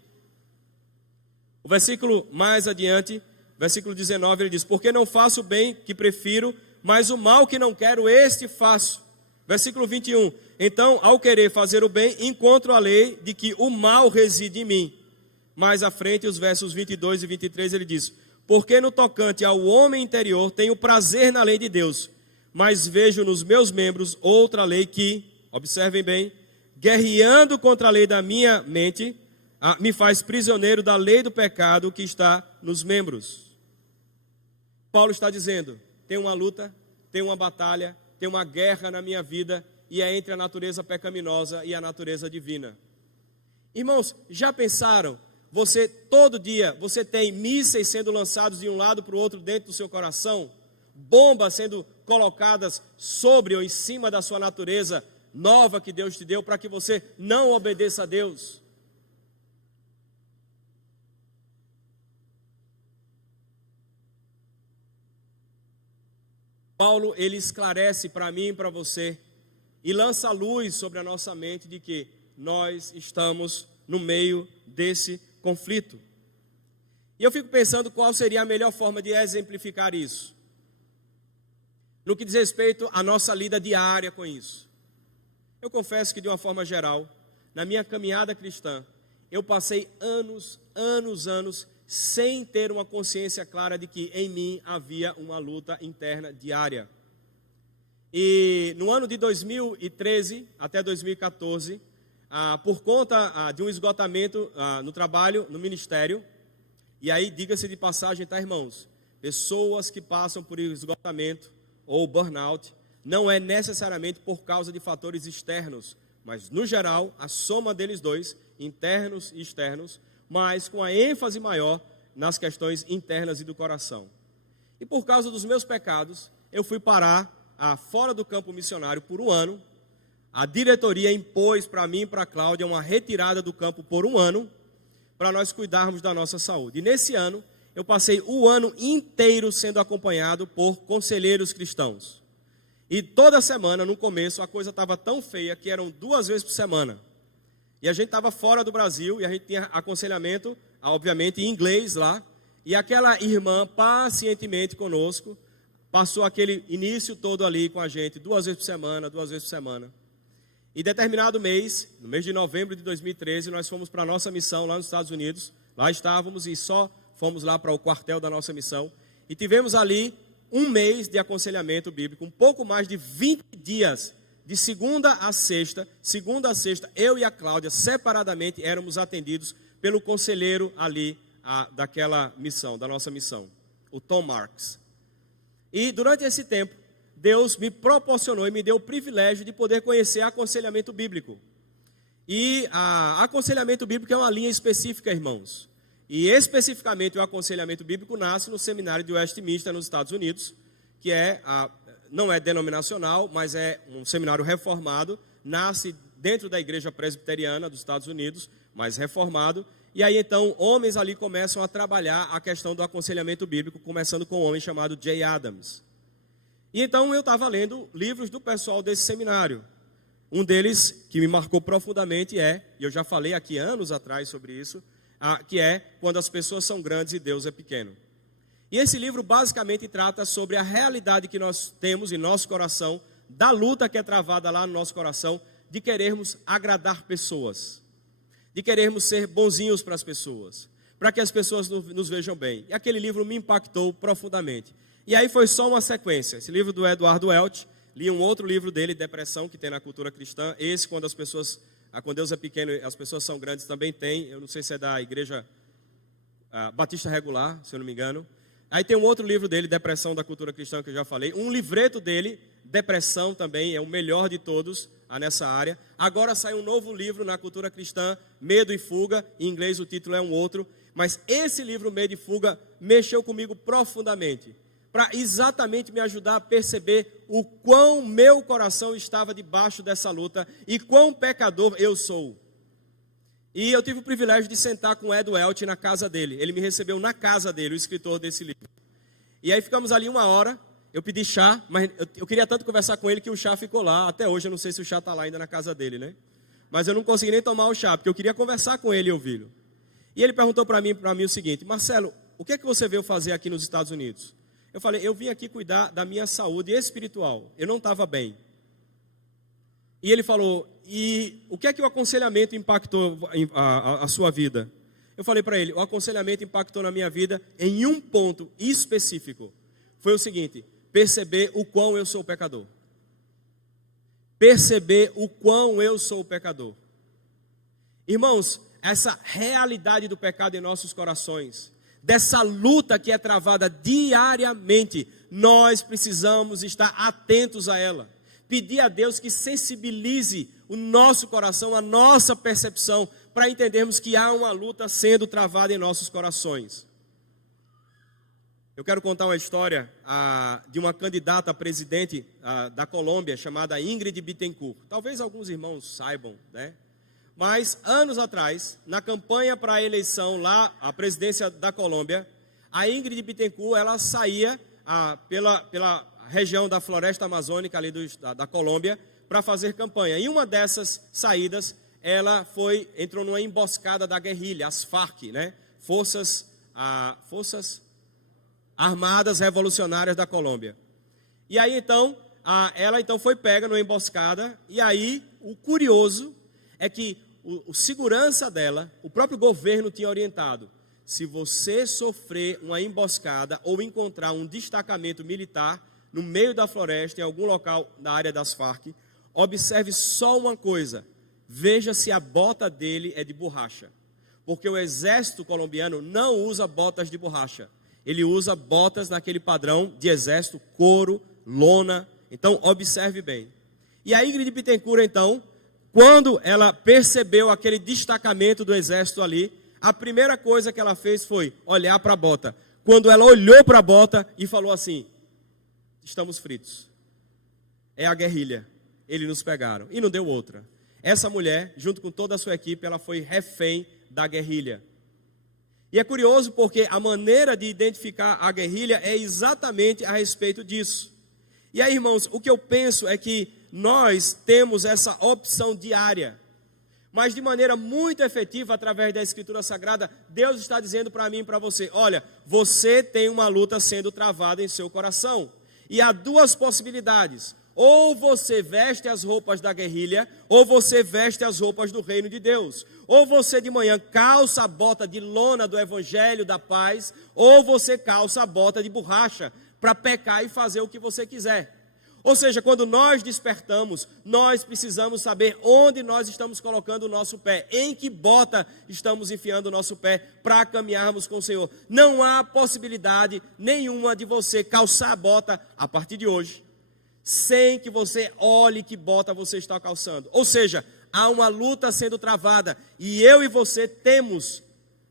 O versículo mais adiante, versículo 19, ele diz: porque não faço o bem que prefiro, mas o mal que não quero, este faço. Versículo 21, então, ao querer fazer o bem, encontro a lei de que o mal reside em mim. Mais à frente, os versos 22 e 23, ele diz: porque no tocante ao homem interior, tenho prazer na lei de Deus, mas vejo nos meus membros outra lei que, observem bem, guerreando contra a lei da minha mente, me faz prisioneiro da lei do pecado que está nos membros. Paulo está dizendo, tem uma luta, tem uma batalha, tem uma guerra na minha vida, e é entre a natureza pecaminosa e a natureza divina. Irmãos, já pensaram? Você, todo dia, você tem mísseis sendo lançados de um lado para o outro dentro do seu coração, bombas sendo colocadas sobre ou em cima da sua natureza nova que Deus te deu, para que você não obedeça a Deus. Paulo, ele esclarece para mim e para você, e lança luz sobre a nossa mente de que nós estamos no meio desse conflito. E eu fico pensando qual seria a melhor forma de exemplificar isso, no que diz respeito à nossa lida diária com isso. Eu confesso que de uma forma geral, na minha caminhada cristã, eu passei anos, sem ter uma consciência clara de que em mim havia uma luta interna diária. E no ano de 2013 até 2014, por conta de um esgotamento no trabalho, no ministério, e aí diga-se de passagem, tá, irmãos? Pessoas que passam por esgotamento ou burnout, não é necessariamente por causa de fatores externos, mas no geral, a soma deles dois, internos e externos, mas com a ênfase maior nas questões internas e do coração. E por causa dos meus pecados, eu fui parar fora do campo missionário por um ano. A diretoria impôs para mim e para a Cláudia uma retirada do campo por um ano, para nós cuidarmos da nossa saúde. E nesse ano, eu passei o ano inteiro sendo acompanhado por conselheiros cristãos. E toda semana, no começo, a coisa estava tão feia que eram 2 vezes por semana. E a gente estava fora do Brasil e a gente tinha aconselhamento, obviamente, em inglês lá. E aquela irmã, pacientemente conosco, passou aquele início todo ali com a gente, 2 vezes por semana. E determinado mês, no mês de novembro de 2013, nós fomos para a nossa missão lá nos Estados Unidos. Lá estávamos e só fomos lá para o quartel da nossa missão. E tivemos ali um mês de aconselhamento bíblico, um pouco mais de 20 dias. De segunda a sexta, eu e a Cláudia, separadamente, éramos atendidos pelo conselheiro ali daquela missão, da nossa missão, o Tom Marks. E durante esse tempo, Deus me proporcionou e me deu o privilégio de poder conhecer aconselhamento bíblico. E aconselhamento bíblico é uma linha específica, irmãos. E especificamente o aconselhamento bíblico nasce no seminário de Westminster, nos Estados Unidos, que não é denominacional, mas é um seminário reformado, nasce dentro da igreja presbiteriana dos Estados Unidos, mas reformado. E aí então homens ali começam a trabalhar a questão do aconselhamento bíblico, começando com um homem chamado Jay Adams. E então eu estava lendo livros do pessoal desse seminário. Um deles que me marcou profundamente e eu já falei aqui anos atrás sobre isso, que é Quando as Pessoas São Grandes e Deus é Pequeno. E esse livro basicamente trata sobre a realidade que nós temos em nosso coração, da luta que é travada lá no nosso coração, de querermos agradar pessoas, de querermos ser bonzinhos para as pessoas, para que as pessoas nos vejam bem. E aquele livro me impactou profundamente. E aí foi só uma sequência. Esse livro do Eduardo Welch, li um outro livro dele, Depressão, que tem na cultura cristã. Esse, quando Deus é pequeno, as pessoas são grandes, também tem. Eu não sei se é da igreja Batista Regular, se eu não me engano. Aí tem um outro livro dele, Depressão, da cultura cristã, que eu já falei. Um livreto dele, Depressão também, é o melhor de todos nessa área. Agora sai um novo livro na cultura cristã, Medo e Fuga. Em inglês o título é um outro. Mas esse livro, Medo e Fuga, mexeu comigo profundamente, para exatamente me ajudar a perceber o quão meu coração estava debaixo dessa luta e quão pecador eu sou. E eu tive o privilégio de sentar com o Ed Welch na casa dele. Ele me recebeu na casa dele, o escritor desse livro. E aí ficamos ali 1 hora, eu pedi chá, mas eu queria tanto conversar com ele que o chá ficou lá. Até hoje eu não sei se o chá está lá ainda na casa dele, né? Mas eu não consegui nem tomar o chá, porque eu queria conversar com ele e ouvi-lo. E ele perguntou para mim o seguinte: Marcelo, o que é que você veio fazer aqui nos Estados Unidos? Eu falei: eu vim aqui cuidar da minha saúde espiritual. Eu não estava bem. E ele falou: e o que é que o aconselhamento impactou a sua vida? Eu falei para ele: o aconselhamento impactou na minha vida em um ponto específico. Foi o seguinte: perceber o quão eu sou pecador. Perceber o quão eu sou pecador. Irmãos, essa realidade do pecado em nossos corações, dessa luta que é travada diariamente, nós precisamos estar atentos a ela. Pedir a Deus que sensibilize o nosso coração, a nossa percepção, para entendermos que há uma luta sendo travada em nossos corações. Eu quero contar uma história de uma candidata a presidente da Colômbia, chamada Ingrid Betancourt. Talvez alguns irmãos saibam, né? Mas, anos atrás, na campanha para a eleição lá, a presidência da Colômbia, a Ingrid Betancourt, ela saía pela região da floresta amazônica ali da Colômbia para fazer campanha. Em uma dessas saídas, ela entrou numa emboscada da guerrilha, as FARC, né? Forças Armadas Revolucionárias da Colômbia. E aí então, ela então foi pega numa emboscada, e aí o curioso é que o segurança dela, o próprio governo tinha orientado: se você sofrer uma emboscada ou encontrar um destacamento militar no meio da floresta, em algum local da área das Farc, observe só uma coisa: veja se a bota dele é de borracha, porque o exército colombiano não usa botas de borracha. Ele usa botas naquele padrão de exército, couro, lona. Então, observe bem. E a Ingrid Betancourt, então, quando ela percebeu aquele destacamento do exército ali, a primeira coisa que ela fez foi olhar para a bota. Quando ela olhou para a bota e falou assim: estamos fritos. É a guerrilha. Eles nos pegaram. E não deu outra. Essa mulher, junto com toda a sua equipe, ela foi refém da guerrilha. E é curioso porque a maneira de identificar a guerrilha é exatamente a respeito disso. E aí, irmãos, o que eu penso é que nós temos essa opção diária, mas de maneira muito efetiva, através da Escritura Sagrada, Deus está dizendo para mim e para você: olha, você tem uma luta sendo travada em seu coração. E há duas possibilidades: ou você veste as roupas da guerrilha, ou você veste as roupas do reino de Deus. Ou você de manhã calça a bota de lona do evangelho da paz, ou você calça a bota de borracha para pecar e fazer o que você quiser. Ou seja, quando nós despertamos, nós precisamos saber onde nós estamos colocando o nosso pé, em que bota estamos enfiando o nosso pé para caminharmos com o Senhor. Não há possibilidade nenhuma de você calçar a bota a partir de hoje, sem que você olhe que bota você está calçando. Ou seja, há uma luta sendo travada, e eu e você temos,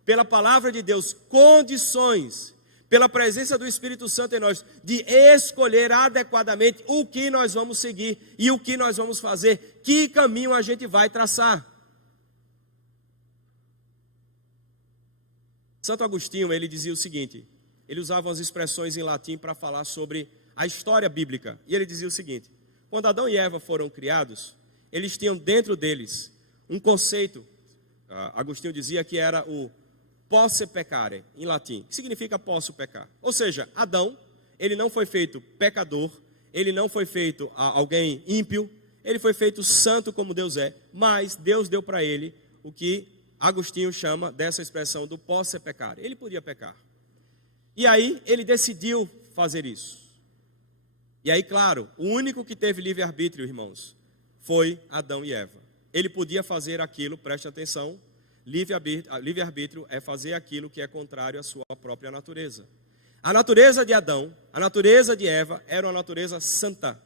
pela palavra de Deus, condições, pela presença do Espírito Santo em nós, de escolher adequadamente o que nós vamos seguir e o que nós vamos fazer, que caminho a gente vai traçar. Santo Agostinho, ele dizia o seguinte: ele usava umas expressões em latim para falar sobre a história bíblica, e ele dizia o seguinte: quando Adão e Eva foram criados, eles tinham dentro deles um conceito, Agostinho dizia que era o posse peccare, em latim, que significa posso pecar. Ou seja, Adão, ele não foi feito pecador, ele não foi feito alguém ímpio, ele foi feito santo como Deus é, mas Deus deu para ele o que Agostinho chama dessa expressão do posse peccare. Ele podia pecar. E aí ele decidiu fazer isso. E aí, claro, o único que teve livre-arbítrio, irmãos, foi Adão e Eva. Ele podia fazer aquilo, preste atenção, livre-arbítrio é fazer aquilo que é contrário à sua própria natureza. A natureza de Adão, a natureza de Eva, era uma natureza santa.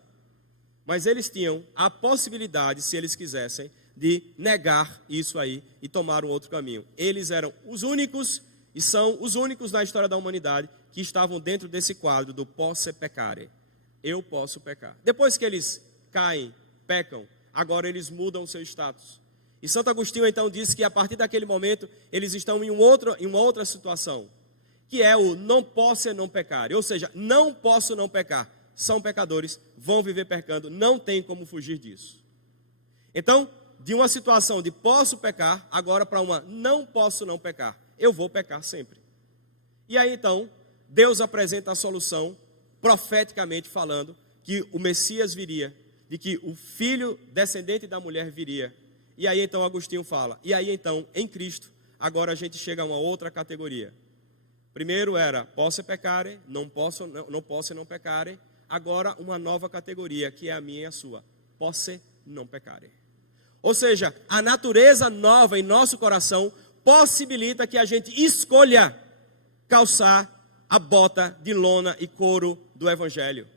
Mas eles tinham a possibilidade, se eles quisessem, de negar isso aí e tomar um outro caminho. Eles eram os únicos, e são os únicos na história da humanidade, que estavam dentro desse quadro do posse peccare. Eu posso pecar. Depois que eles caem, pecam, agora eles mudam o seu status. E Santo Agostinho então disse que a partir daquele momento eles estão em uma outra situação, que é o não posso não pecar. Ou seja, não posso não pecar. são pecadores, vão viver pecando, não tem como fugir disso. Então, de uma situação de posso pecar, agora para uma não posso não pecar, eu vou pecar sempre. E aí então, Deus apresenta a solução, profeticamente falando, que o Messias viria, de que o filho descendente da mulher viria. E aí então Agostinho fala, e aí então, em Cristo, agora a gente chega a uma outra categoria. Primeiro era, posso pecare, não posso não pecare. Agora uma nova categoria, que é a minha e a sua, posse não pecare. Ou seja, a natureza nova em nosso coração possibilita que a gente escolha calçar a bota de lona e couro do Evangelho.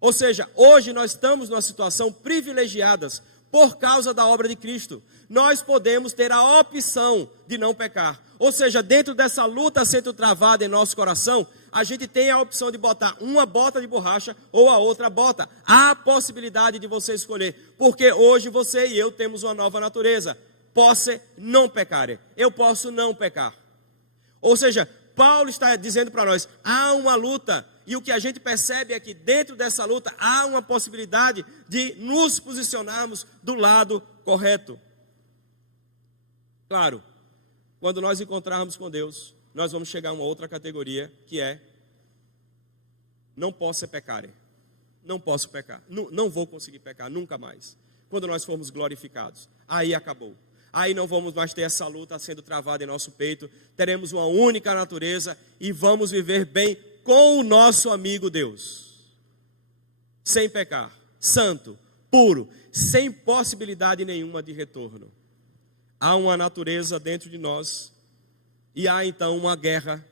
Ou seja, hoje nós estamos numa situação privilegiada por causa da obra de Cristo. Nós podemos ter a opção de não pecar. Ou seja, dentro dessa luta sendo travada em nosso coração, a gente tem a opção de botar uma bota de borracha ou a outra bota. Há a possibilidade de você escolher, porque hoje você e eu temos uma nova natureza. Posse não pecare. Eu posso não pecar. Ou seja, Paulo está dizendo para nós, há uma luta, e o que a gente percebe é que dentro dessa luta há uma possibilidade de nos posicionarmos do lado correto. Claro, quando nós encontrarmos com Deus, nós vamos chegar a uma outra categoria, que é, não posso pecar, não posso pecar, não vou conseguir pecar, nunca mais. Quando nós formos glorificados, aí acabou. Aí não vamos mais ter essa luta sendo travada em nosso peito, teremos uma única natureza e vamos viver bem com o nosso amigo Deus. Sem pecar, santo, puro, sem possibilidade nenhuma de retorno. Há uma natureza dentro de nós e há então uma guerra,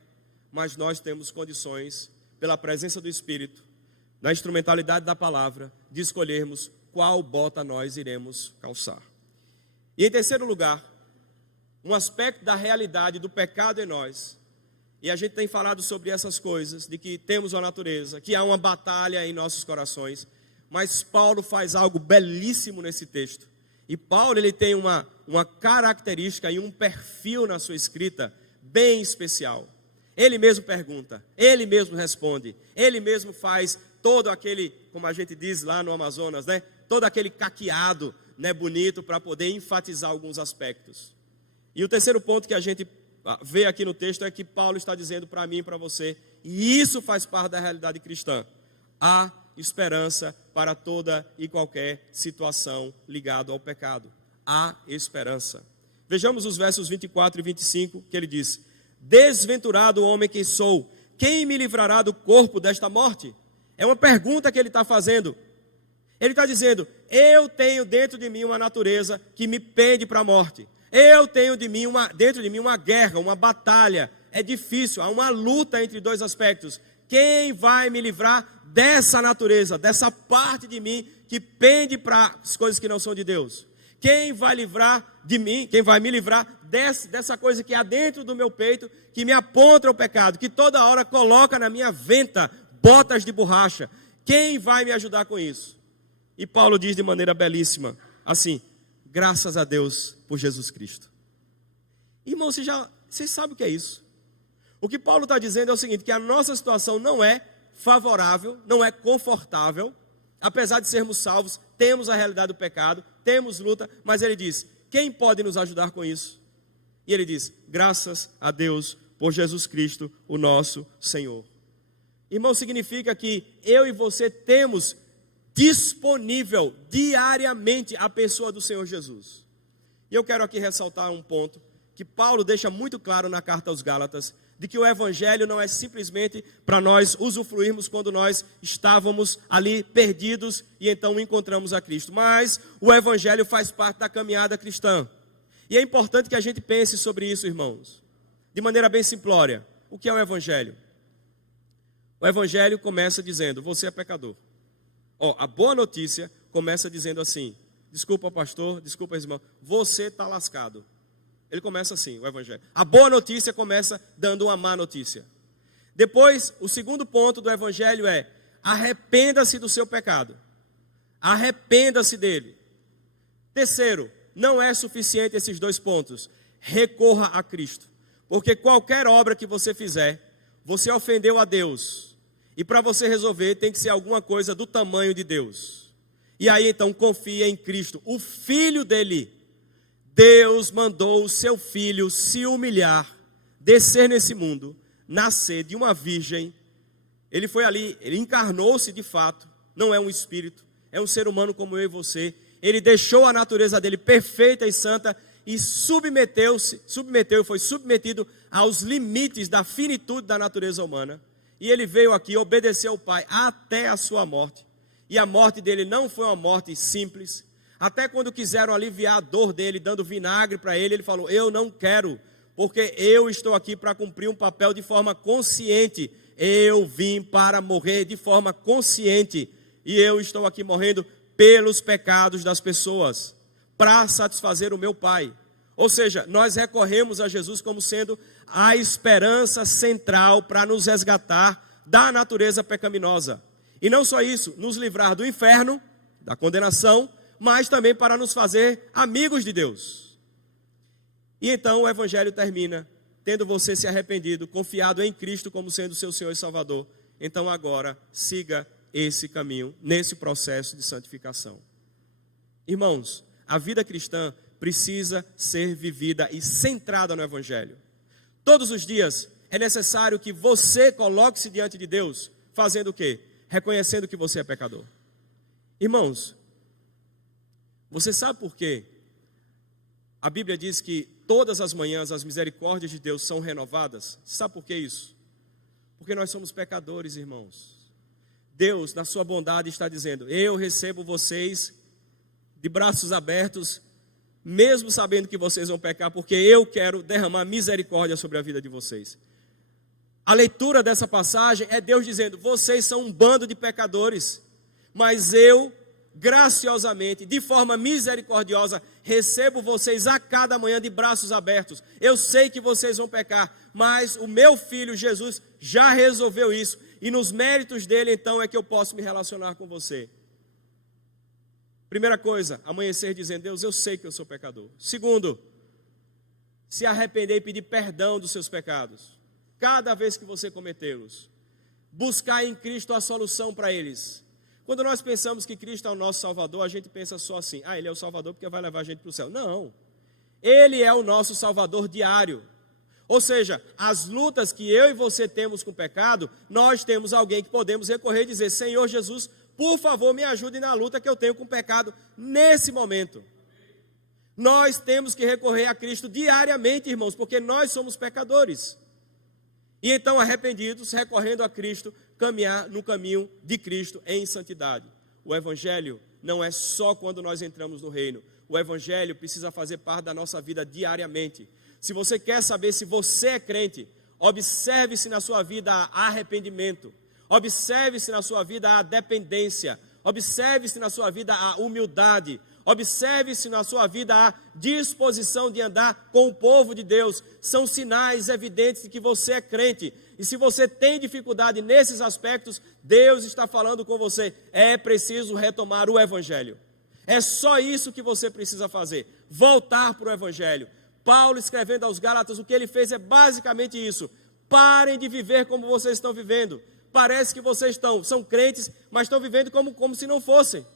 mas nós temos condições, pela presença do Espírito, na instrumentalidade da palavra, de escolhermos qual bota nós iremos calçar. E em terceiro lugar, um aspecto da realidade do pecado em nós, e a gente tem falado sobre essas coisas, de que temos uma natureza, que há uma batalha em nossos corações, mas Paulo faz algo belíssimo nesse texto. E Paulo ele tem uma característica e um perfil na sua escrita bem especial. Ele mesmo pergunta, ele mesmo responde, ele mesmo faz todo aquele, como a gente diz lá no Amazonas, né? Todo aquele caqueado, né, bonito para poder enfatizar alguns aspectos. E o terceiro ponto que a gente vê aqui no texto é que Paulo está dizendo para mim e para você, e isso faz parte da realidade cristã, há esperança para toda e qualquer situação ligada ao pecado. Há esperança. Vejamos os versos 24 e 25, que ele diz, desventurado homem que sou, quem me livrará do corpo desta morte? É uma pergunta que ele está fazendo. Ele está dizendo, eu tenho dentro de mim uma natureza que me pende para a morte. Eu tenho dentro de mim uma guerra, uma batalha. É difícil, há uma luta entre dois aspectos. Quem vai me livrar dessa natureza, dessa parte de mim que pende para as coisas que não são de Deus? Quem vai livrar de mim, quem vai me livrar dessa coisa que há dentro do meu peito, que me aponta ao pecado, que toda hora coloca na minha venta botas de borracha? Quem vai me ajudar com isso? E Paulo diz de maneira belíssima, assim, graças a Deus por Jesus Cristo. Irmão, vocês sabem o que é isso? O que Paulo está dizendo é o seguinte, que a nossa situação não é favorável, não é confortável, apesar de sermos salvos, temos a realidade do pecado, temos luta, mas ele diz, quem pode nos ajudar com isso? E ele diz, graças a Deus por Jesus Cristo, o nosso Senhor. Irmão, significa que eu e você temos disponível diariamente a pessoa do Senhor Jesus. E eu quero aqui ressaltar um ponto que Paulo deixa muito claro na carta aos Gálatas, de que o Evangelho não é simplesmente para nós usufruirmos quando nós estávamos ali perdidos e então encontramos a Cristo, mas o Evangelho faz parte da caminhada cristã. E é importante que a gente pense sobre isso, irmãos, de maneira bem simplória. O que é o Evangelho? O Evangelho começa dizendo, você é pecador. A boa notícia começa dizendo assim, desculpa pastor, desculpa irmão, você está lascado. Ele começa assim, o Evangelho. A boa notícia começa dando uma má notícia. Depois, o segundo ponto do Evangelho é, arrependa-se do seu pecado. Arrependa-se dele. Terceiro, não é suficiente esses dois pontos. Recorra a Cristo. Porque qualquer obra que você fizer, você ofendeu a Deus. E para você resolver, tem que ser alguma coisa do tamanho de Deus. E aí então confia em Cristo, o Filho dele. Deus mandou o seu Filho se humilhar, descer nesse mundo, nascer de uma virgem. Ele foi ali, ele encarnou-se de fato, não é um espírito, é um ser humano como eu e você. Ele deixou a natureza dele perfeita e santa e foi submetido aos limites da finitude da natureza humana. E ele veio aqui, obedeceu ao Pai até a sua morte. E a morte dele não foi uma morte simples. Até quando quiseram aliviar a dor dele, dando vinagre para ele, ele falou: eu não quero, porque eu estou aqui para cumprir um papel de forma consciente. Eu vim para morrer de forma consciente. E eu estou aqui morrendo pelos pecados das pessoas, para satisfazer o meu Pai. Ou seja, nós recorremos a Jesus como sendo a esperança central para nos resgatar da natureza pecaminosa. E não só isso, nos livrar do inferno, da condenação, mas também para nos fazer amigos de Deus. E então o Evangelho termina, tendo você se arrependido, confiado em Cristo como sendo seu Senhor e Salvador. Então agora siga esse caminho, nesse processo de santificação. Irmãos, a vida cristã precisa ser vivida e centrada no Evangelho. Todos os dias é necessário que você coloque-se diante de Deus, fazendo o quê? Reconhecendo que você é pecador. Irmãos, você sabe por quê? A Bíblia diz que todas as manhãs as misericórdias de Deus são renovadas. Sabe por que isso? Porque nós somos pecadores, irmãos. Deus, na sua bondade, está dizendo: eu recebo vocês de braços abertos, mesmo sabendo que vocês vão pecar, porque eu quero derramar misericórdia sobre a vida de vocês. A leitura dessa passagem é Deus dizendo: vocês são um bando de pecadores, mas eu, graciosamente, de forma misericordiosa, recebo vocês a cada manhã de braços abertos. Eu sei que vocês vão pecar, mas o meu Filho Jesus já resolveu isso, e nos méritos dele então é que eu posso me relacionar com você. Primeira coisa, amanhecer dizendo: Deus, eu sei que eu sou pecador. Segundo, se arrepender e pedir perdão dos seus pecados, cada vez que você cometê-los. Buscar em Cristo a solução para eles. Quando nós pensamos que Cristo é o nosso Salvador, a gente pensa só assim: Ele é o Salvador porque vai levar a gente para o céu. Não, Ele é o nosso Salvador diário. Ou seja, as lutas que eu e você temos com o pecado, nós temos alguém que podemos recorrer e dizer: Senhor Jesus, por favor, me ajude na luta que eu tenho com o pecado nesse momento. Nós temos que recorrer a Cristo diariamente, irmãos, porque nós somos pecadores. E então, arrependidos, recorrendo a Cristo, caminhar no caminho de Cristo em santidade. O Evangelho não é só quando nós entramos no reino. O Evangelho precisa fazer parte da nossa vida diariamente. Se você quer saber se você é crente, observe se na sua vida há arrependimento. Observe se na sua vida há dependência. Observe se na sua vida há humildade. Observe se na sua vida há disposição de andar com o povo de Deus. São sinais evidentes de que você é crente. E se você tem dificuldade nesses aspectos, Deus está falando com você. É preciso retomar o Evangelho. É só isso que você precisa fazer. Voltar para o Evangelho. Paulo, escrevendo aos Gálatas, o que ele fez é basicamente isso. Parem de viver como vocês estão vivendo. Parece que vocês são crentes, mas estão vivendo como se não fossem.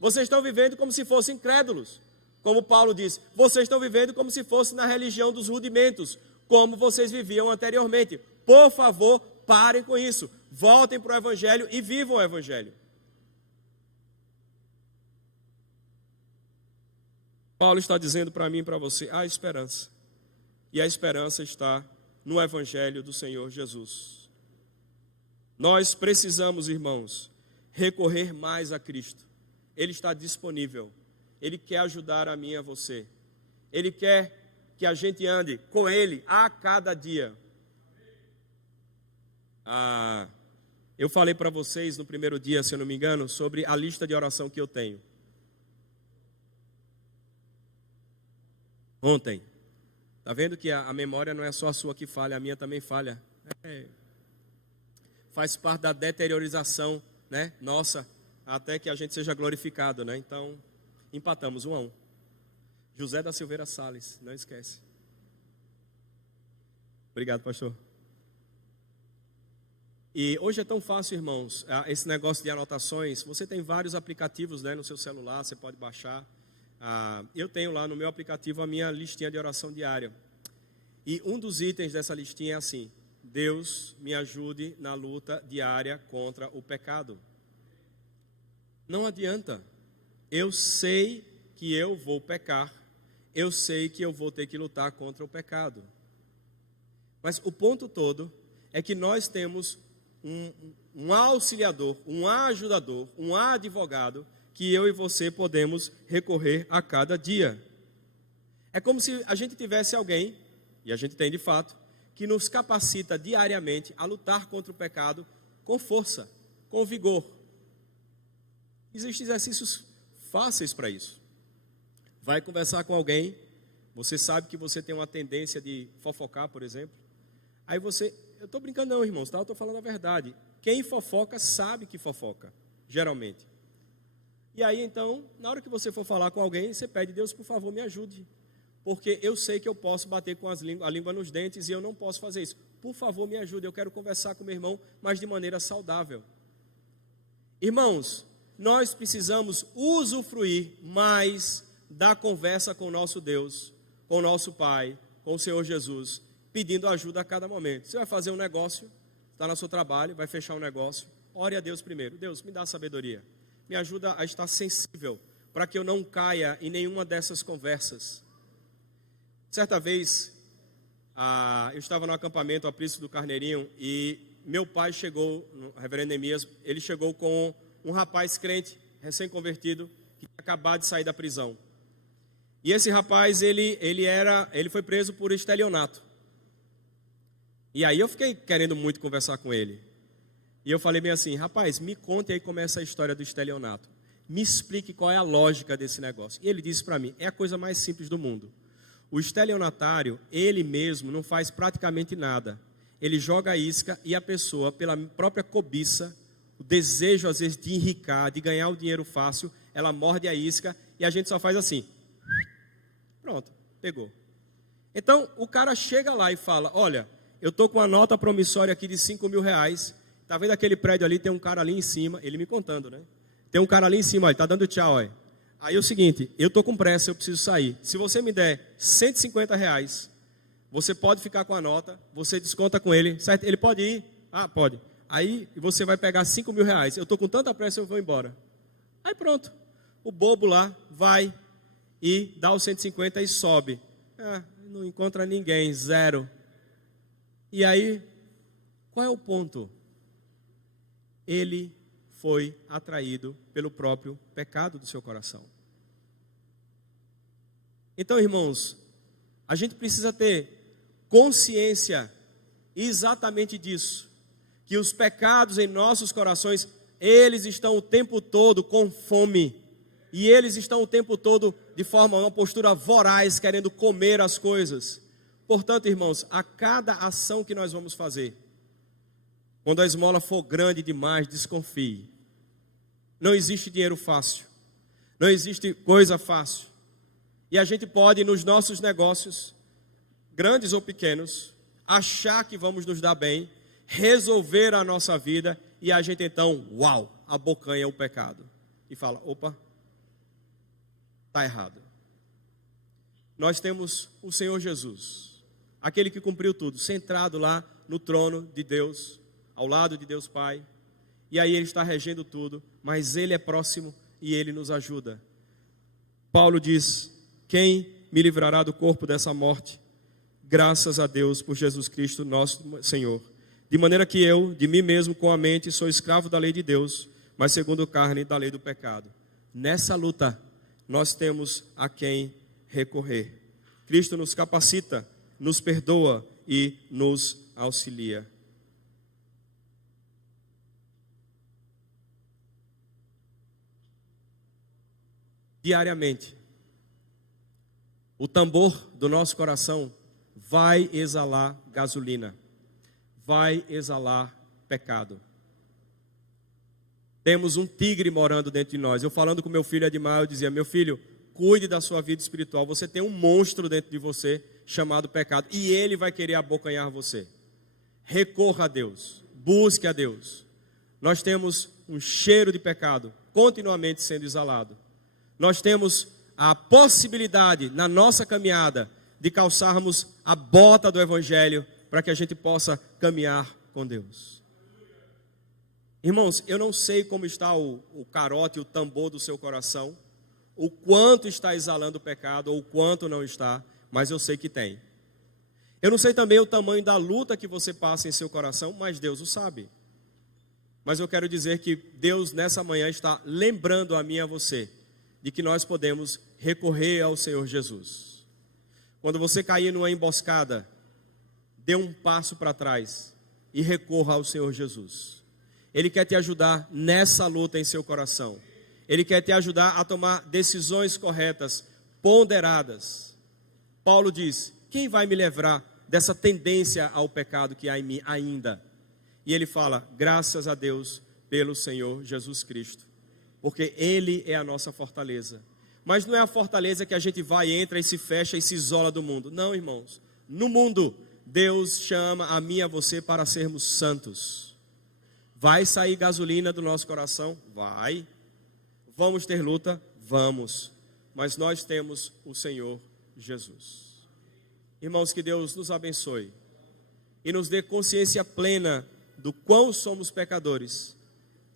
Vocês estão vivendo como se fossem incrédulos. Como Paulo diz, vocês estão vivendo como se fosse na religião dos rudimentos, como vocês viviam anteriormente. Por favor, parem com isso. Voltem para o Evangelho e vivam o Evangelho. Paulo está dizendo para mim e para você: há esperança. E a esperança está no Evangelho do Senhor Jesus. Nós precisamos, irmãos, recorrer mais a Cristo. Ele está disponível. Ele quer ajudar a mim e a você. Ele quer que a gente ande com Ele a cada dia. Eu falei para vocês no primeiro dia, se eu não me engano, sobre a lista de oração que eu tenho. Ontem. Está vendo que a memória não é só a sua que falha, a minha também falha. Faz parte da deteriorização, né, nossa, até que a gente seja glorificado, né? Então, empatamos 1-1. José da Silveira Salles, não esquece. Obrigado, pastor. E hoje é tão fácil, irmãos, esse negócio de anotações. Você tem vários aplicativos, né, no seu celular, você pode baixar. Eu tenho lá no meu aplicativo a minha listinha de oração diária. E um dos itens dessa listinha é assim: Deus me ajude na luta diária contra o pecado. Não adianta. Eu sei que eu vou pecar. Eu sei que eu vou ter que lutar contra o pecado. Mas o ponto todo é que nós temos um auxiliador, um ajudador, um advogado que eu e você podemos recorrer a cada dia. É como se a gente tivesse alguém, e a gente tem de fato, que nos capacita diariamente a lutar contra o pecado com força, com vigor. Existem exercícios fáceis para isso. Vai conversar com alguém, você sabe que você tem uma tendência de fofocar, por exemplo. Aí você, eu estou brincando não, irmãos, tá? Eu estou falando a verdade. Quem fofoca sabe que fofoca, geralmente. E aí então, na hora que você for falar com alguém, você pede: Deus, por favor, me ajude. Porque eu sei que eu posso bater com a língua nos dentes e eu não posso fazer isso. Por favor, me ajude, eu quero conversar com meu irmão, mas de maneira saudável. Irmãos, nós precisamos usufruir mais da conversa com o nosso Deus, com o nosso Pai, com o Senhor Jesus, pedindo ajuda a cada momento. Você vai fazer um negócio, está no seu trabalho, vai fechar um negócio, ore a Deus primeiro. Deus, me dá sabedoria, me ajuda a estar sensível, para que eu não caia em nenhuma dessas conversas. Certa vez, eu estava no acampamento Aprício do Carneirinho, e meu pai chegou, o reverendo Neemias, ele chegou com um rapaz crente, recém-convertido, que tinha acabado de sair da prisão. E esse rapaz, ele foi preso por estelionato. E aí eu fiquei querendo muito conversar com ele. E eu falei bem assim: rapaz, me conte aí como é essa história do estelionato. Me explique qual é a lógica desse negócio. E ele disse para mim: é a coisa mais simples do mundo. O estelionatário, ele mesmo não faz praticamente nada. Ele joga a isca e a pessoa, pela própria cobiça, o desejo às vezes de enricar, de ganhar o dinheiro fácil, ela morde a isca e a gente só faz assim. Pronto, pegou. Então o cara chega lá e fala: olha, eu estou com uma nota promissória aqui de R$5.000. Está vendo aquele prédio ali? Tem um cara ali em cima. Ele me contando, né? Tem um cara ali em cima, ele está dando tchau. Olha. Aí é o seguinte: eu estou com pressa, eu preciso sair. Se você me der R$150, você pode ficar com a nota, você desconta com ele, certo? Ele pode ir? Ah, pode. Aí você vai pegar R$5.000. Eu estou com tanta pressa, eu vou embora. Aí pronto. O bobo lá vai e dá os 150 e sobe. Não encontra ninguém, zero. E aí, qual é o ponto? Ele foi atraído pelo próprio pecado do seu coração. Então, irmãos, a gente precisa ter consciência exatamente disso, que os pecados em nossos corações, eles estão o tempo todo com fome, e eles estão o tempo todo de uma postura voraz, querendo comer as coisas. Portanto, irmãos, a cada ação que nós vamos fazer, quando a esmola for grande demais, desconfie. Não existe dinheiro fácil, não existe coisa fácil. E a gente pode, nos nossos negócios, grandes ou pequenos, achar que vamos nos dar bem, resolver a nossa vida, e a gente então, uau, abocanha o pecado. E fala: opa, está errado. Nós temos o Senhor Jesus, aquele que cumpriu tudo, centrado lá no trono de Deus, ao lado de Deus Pai. E aí ele está regendo tudo, mas ele é próximo e ele nos ajuda. Paulo diz: quem me livrará do corpo dessa morte? Graças a Deus por Jesus Cristo, nosso Senhor. De maneira que eu, de mim mesmo, com a mente, sou escravo da lei de Deus, mas segundo a carne, da lei do pecado. Nessa luta, nós temos a quem recorrer. Cristo nos capacita, nos perdoa e nos auxilia. Diariamente, o tambor do nosso coração vai exalar gasolina, vai exalar pecado. Temos um tigre morando dentro de nós. Eu falando com meu filho Edmar, eu dizia: meu filho, cuide da sua vida espiritual. Você tem um monstro dentro de você chamado pecado, e ele vai querer abocanhar você. Recorra a Deus, busque a Deus. Nós temos um cheiro de pecado continuamente sendo exalado. Nós temos a possibilidade na nossa caminhada de calçarmos a bota do Evangelho para que a gente possa caminhar com Deus. Irmãos, eu não sei como está o carote, o tambor do seu coração, o quanto está exalando o pecado ou o quanto não está, mas eu sei que tem. Eu não sei também o tamanho da luta que você passa em seu coração, mas Deus o sabe. Mas eu quero dizer que Deus nessa manhã está lembrando a mim e a você de que nós podemos recorrer ao Senhor Jesus. Quando você cair numa emboscada, dê um passo para trás e recorra ao Senhor Jesus. Ele quer te ajudar nessa luta em seu coração. Ele quer te ajudar a tomar decisões corretas, ponderadas. Paulo diz: quem vai me livrar dessa tendência ao pecado que há em mim ainda? E ele fala: graças a Deus pelo Senhor Jesus Cristo, porque Ele é a nossa fortaleza. Mas não é a fortaleza que a gente vai, entra e se fecha e se isola do mundo. Não, irmãos. No mundo, Deus chama a mim e a você para sermos santos. Vai sair gasolina do nosso coração? Vai. Vamos ter luta? Vamos. Mas nós temos o Senhor Jesus. Irmãos, que Deus nos abençoe e nos dê consciência plena do quão somos pecadores,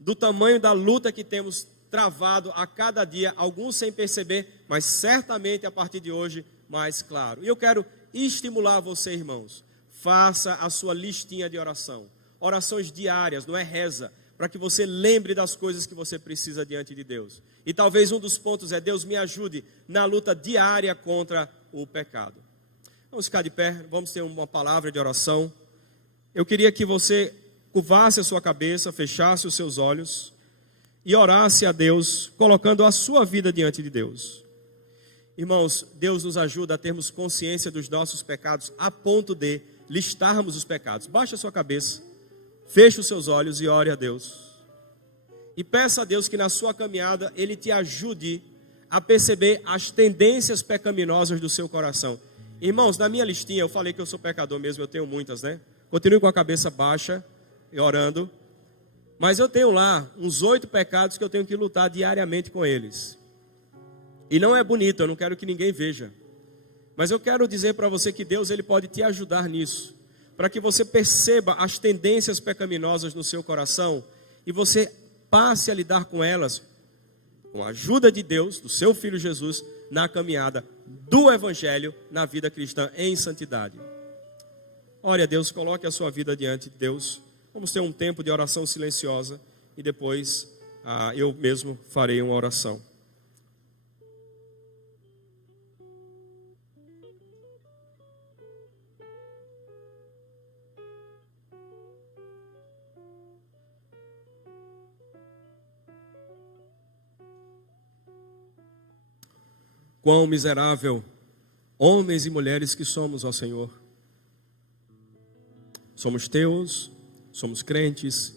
do tamanho da luta que temos travado a cada dia, alguns sem perceber, mas certamente a partir de hoje mais claro. E eu quero estimular você, irmãos, faça a sua listinha de oração, orações diárias, não é reza, para que você lembre das coisas que você precisa diante de Deus. E talvez um dos pontos é: Deus me ajude na luta diária contra o pecado. Vamos ficar de pé, vamos ter uma palavra de oração. Eu queria que você curvasse a sua cabeça, fechasse os seus olhos e orasse a Deus, colocando a sua vida diante de Deus. Irmãos, Deus nos ajuda a termos consciência dos nossos pecados a ponto de listarmos os pecados. Baixe a sua cabeça, feche os seus olhos e ore a Deus. E peça a Deus que na sua caminhada Ele te ajude a perceber as tendências pecaminosas do seu coração. Irmãos, na minha listinha, eu falei que eu sou pecador mesmo, eu tenho muitas, né? Continue com a cabeça baixa e orando. Mas eu tenho lá uns 8 pecados que eu tenho que lutar diariamente com eles. E não é bonito, eu não quero que ninguém veja. Mas eu quero dizer para você que Deus Ele pode te ajudar nisso, para que você perceba as tendências pecaminosas no seu coração e você passe a lidar com elas, com a ajuda de Deus, do seu Filho Jesus, na caminhada do Evangelho, na vida cristã em santidade. Ore a Deus, coloque a sua vida diante de Deus. Vamos ter um tempo de oração silenciosa e depois eu mesmo farei uma oração. Quão miserável homens e mulheres que somos, ó Senhor. Somos teus, somos crentes,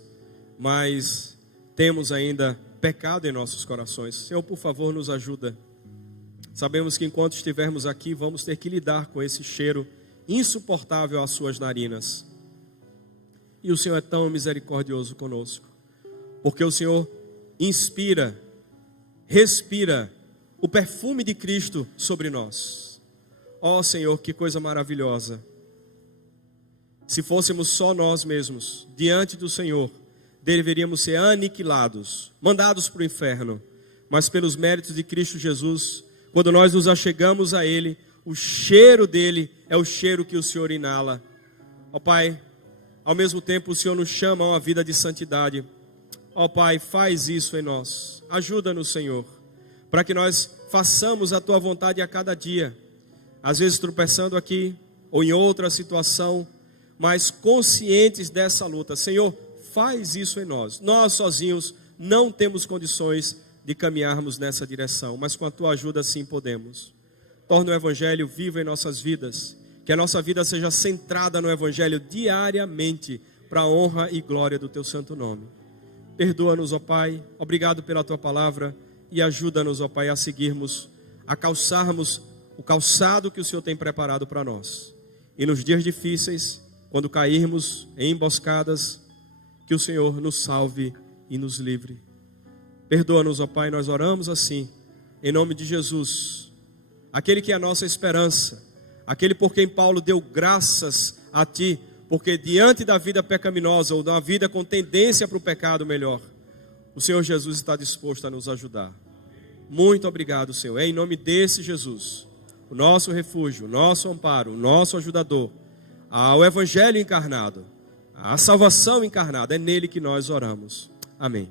mas temos ainda pecado em nossos corações. Senhor, por favor, nos ajuda. Sabemos que enquanto estivermos aqui, vamos ter que lidar com esse cheiro insuportável às suas narinas. E o Senhor é tão misericordioso conosco, porque o Senhor inspira, respira o perfume de Cristo sobre nós. Ó Senhor, que coisa maravilhosa. Se fôssemos só nós mesmos, diante do Senhor, deveríamos ser aniquilados, mandados para o inferno. Mas pelos méritos de Cristo Jesus, quando nós nos achegamos a Ele, o cheiro dele é o cheiro que o Senhor inala. Ó Pai, ao mesmo tempo o Senhor nos chama a uma vida de santidade. Ó Pai, faz isso em nós. Ajuda-nos, Senhor, para que nós façamos a Tua vontade a cada dia. Às vezes tropeçando aqui ou em outra situação, mas conscientes dessa luta. Senhor, faz isso em nós. Nós sozinhos não temos condições de caminharmos nessa direção, mas com a Tua ajuda sim podemos. Torna o Evangelho vivo em nossas vidas, que a nossa vida seja centrada no Evangelho diariamente, para a honra e glória do Teu santo nome. Perdoa-nos, ó Pai, obrigado pela Tua palavra e ajuda-nos, ó Pai, a seguirmos, a calçarmos o calçado que o Senhor tem preparado para nós. E nos dias difíceis, quando cairmos em emboscadas, que o Senhor nos salve e nos livre. Perdoa-nos, ó Pai, nós oramos assim, em nome de Jesus, aquele que é a nossa esperança, aquele por quem Paulo deu graças a Ti, porque diante da vida pecaminosa ou da vida com tendência para o pecado melhor, o Senhor Jesus está disposto a nos ajudar. Muito obrigado, Senhor. É em nome desse Jesus, o nosso refúgio, o nosso amparo, o nosso ajudador, ao Evangelho encarnado, a salvação encarnada, é nele que nós oramos. Amém.